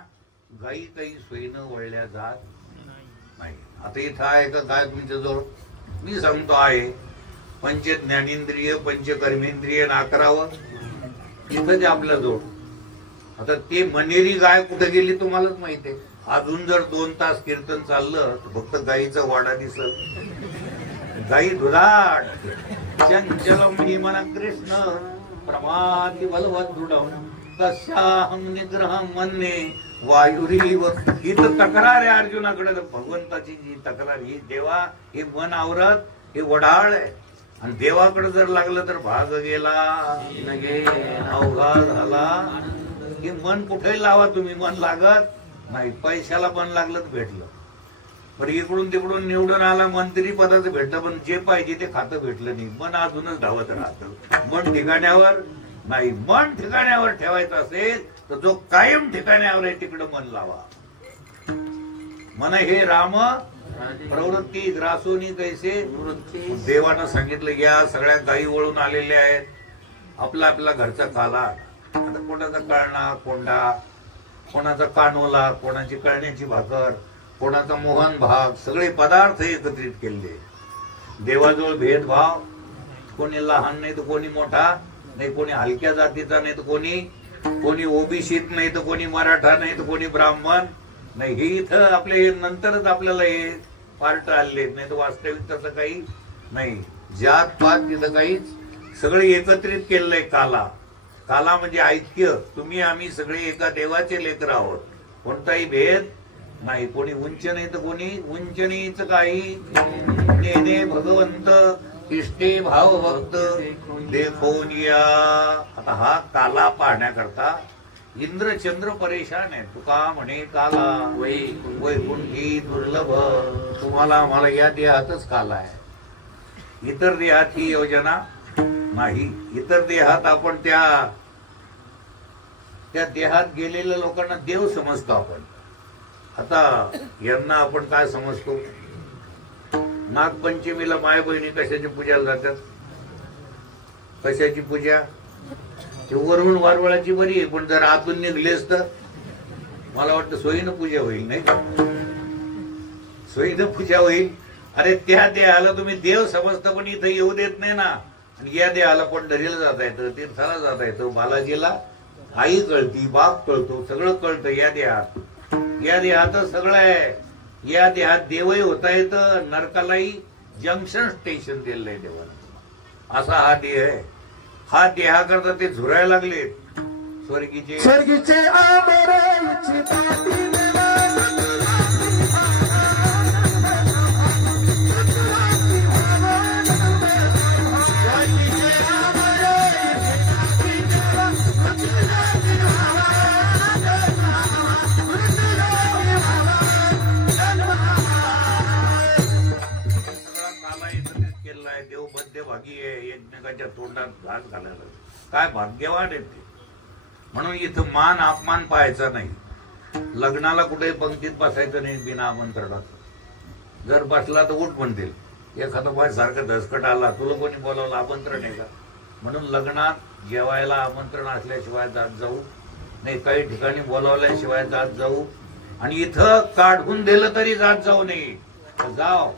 गायी काही सोयीनं वळल्या जात नाही. आता इथं आहे का काय तुमच्याजवळ? मी सांगतो आहे. पंच ज्ञानेंद्रिय पंच कर्मेंद्रिय नाकरावं इथं जे आपल्या जवळ. आता ते मनेरी गाय कुठे गेली तुम्हालाच माहिती आहे. अजून जर 2 तास कीर्तन चाललं तर फक्त गायीचा वाडा दिसत. गायी दुधाट चंचलम हिमन कृष्ण प्रमाती बलवत दृढम तस्याहं निग्रहं मन्ये वायुरीव. ही तर तक्रार आहे अर्जुनाकडे. भगवंताची जी तक्रार, ही देवा हे मन आवरत, हे वढाळ आहे. आणि देवाकडे जर लागलं तर भाग गेला नगे अवघा झाला. हे मन कुठेही लावा तुम्ही, मन लागत नाही. पैशाला मन लागलं तर भेटलं, पण इकडून तिकडून निवडून आला, मंत्री पदाचं भेटलं, पण जे पाहिजे ते खातं भेटलं नाही. मन अजूनच धावत राहतं. मन ठिकाण्यावर नाही. मन ठिकाण्यावर ठेवायचं असेल तर जो कायम ठिकाण्यावर आहे तिकडं मन लावा. मन हे राम प्रवृत्ती ग्रासोनी कैसे. देवानं सांगितलं, या सगळ्या गायी वळून आलेल्या आहेत. आपला आपला घरचा काला. आता कोणाचा कळणा कोंडा, कोणाचा कानोला, कोणाची कळण्याची भाकर, कोणाचा मोहन भाग, सगळे पदार्थ एकत्रित केले. देवाजवळ भेदभाव कोणी लहान नाही तर कोणी मोठा नाही, कोणी हलक्या जातीचा नाही तर कोणी ओबीसीत नाही तर कोणी मराठा नाही तर कोणी ब्राह्मण नाही. हे इथं आपले नंतरच आपल्याला हे पार्ट आले, नाही तर वास्तविक तसं काही नाही. जात पात तिथं काहीच, सगळे एकत्रित केलेलं आहे. काला म्हणजे ऐक्य. तुम्ही आम्ही सगळे एका देवाचे लेकर आहोत, कोणताही भेद नाही. कोणी उंच नाही तर कोणी उंच नाहीच काही. नेने भगवंत इष्टे भाव भक्त देखोन या. आता हा काला पाहण्याकरता इंद्रचंद्र परेशान आहे. तुका म्हणे काला वैकुंठी दुर्लभ. तुम्हाला आम्हाला या देहातच काला आहे, इतर देहात ही योजना नाही. इतर देहात आपण त्या देहात गेलेल्या लोकांना देव समजतो आपण. आता यांना आपण काय समजतो? नागपंचमीला माय बहिणी कशाची पूजाला जातात? कशाची पूजा? वरून वारवळाची बरी आहे, पण जर आतून निघलेस तर मला वाटतं सोयीनं पूजा होईल, नाही का? सोयीनं पूजा होईल. अरे त्या देहाला तुम्ही देव समजता, पण इथं येऊ देत नाही ना. आणि या देहाला पंढरीला जाता येतं, तीर्थाला जाता येतं, बालाजीला आई कळती, बाप कळतो, सगळं कळतं या देहात. या देहातच सगळं आहे. या देहात देवही होता येतं, नरकालाही जंक्शन स्टेशन दिलेलं आहे देवाला. असा हा देह आहे. हा देहाकरता ते झुरायला लागले स्वर्गीचे आमराईची पाटी देव मध्यभागी आहे, एकमेकाच्या तोंडात घास घालायला. काय भाग्यवान आहे ते. म्हणून इथं मान अपमान पाहायचा नाही. लग्नाला कुठे पंक्तीत बसायचं नाही बिना आमंत्रणाचं. जर बसला तर उठ म्हणतील. एखादं बाय सारखं धसकट आला, तुला कोणी बोलावलं, आमंत्रण आहे का? म्हणून लग्नात जेवायला आमंत्रण असल्याशिवाय जात जाऊ नाही, काही ठिकाणी बोलावल्याशिवाय जात जाऊ. आणि इथं काढून दिलं तरी जात जाऊ नाही. जाव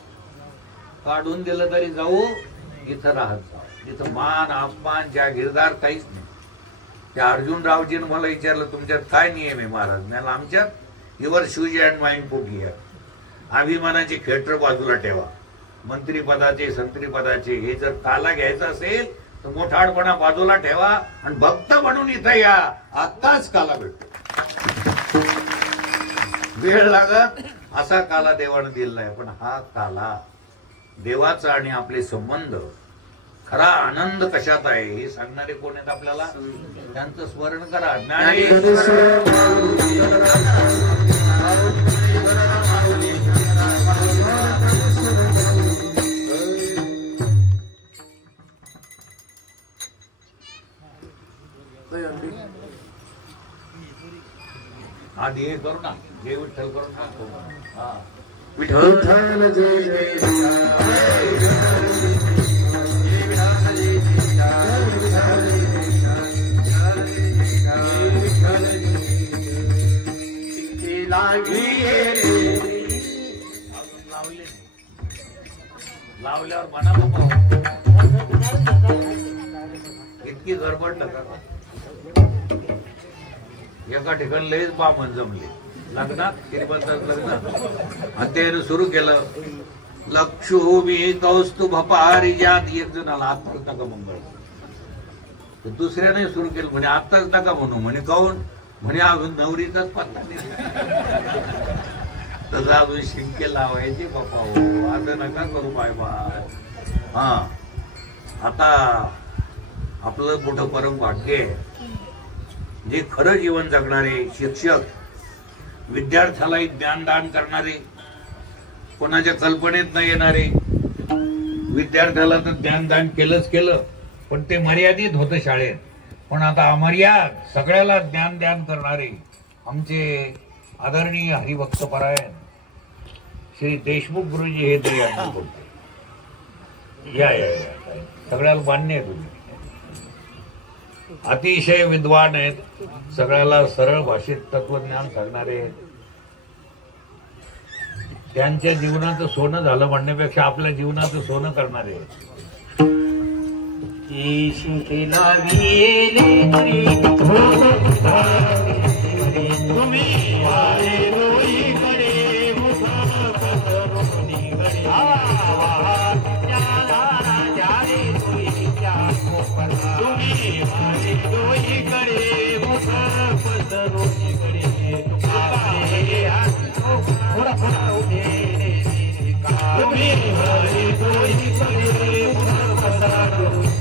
काढून दिलं तरी जाऊ, इथं राहत जाऊ. इथं मान अपमान जागीरदार काहीच नाही. त्या अर्जुनरावजीनं मला विचारलं, तुमच्यात काय नियम आहे महाराज? मला आमच्यात your shoes and mind put here. अभिमानाचे खेटर बाजूला ठेवा. मंत्रीपदाचे संत्रीपदाचे हे जर काला घ्यायचा असेल तर मोठाडपणा बाजूला ठेवा आणि भक्त म्हणून इथं या. आत्ताच काला भेटतो. वेळ लागत असा काला देवानं दिलेला आहे. पण हा काला देवाचा आणि आपले संबंध, खरा आनंद कशात आहे हे सांगणारे कोण आहेत आपल्याला? त्यांचं स्मरण करा. आधी हे करू ना, जय विठ्ठल करू ना. विठ्ठल जय जय लावल्यावर म्हणा बाबा इतकी गडबड नका. एका ठिकाणी लयच बामण जमले लग्नात, श्रीमंतात लग्न, आणि त्यानं सुरू केलं लक्षोमी कौस्तुभ पारिजात. एक जणाला आत्ताच नका मंगळ, दुसऱ्याने सुरू केलं म्हणे आत्ताच नका म्हणू. म्हणे काऊन? म्हणे अजून नवरीचाच पत्ता नाही. तसं अजून शिंके लावायचे बापा हो, असं नका करू बाय बाय. हा आता आपलं मोठं परम भाग्य आहे जे खरं जीवन जगणारे शिक्षक, विद्यार्थ्यालाही ज्ञानदान करणारे, कोणाच्या कल्पनेत न येणारे. विद्यार्थ्याला तर ज्ञानदान केलंच केलं, पण ते मर्यादित होतं शाळेत. पण आता अमर्याद सगळ्याला ज्ञानदान करणारे आमचे आदरणीय हरिभक्त परायण श्री देशमुख गुरुजी हे तरी यांना बोलते. या सगळ्याला मान्य आहे तुम्ही. अतिशय विद्वान आहेत, सगळ्याला सरळ भाषेत तत्वज्ञान सांगणारे. त्यांच्या जीवनाचं सोनं झालं म्हणण्यापेक्षा आपल्या जीवनाचं सोनं करणारे. शिंकेला विले तरी तुम्ही वारे डोईकडे मुख पसरून इकडे तुम्ही वारे डोईकडे मुख पसरून इकडे थोडा थोडा उठे तुम्ही वारे डोईकडे मुख पसरून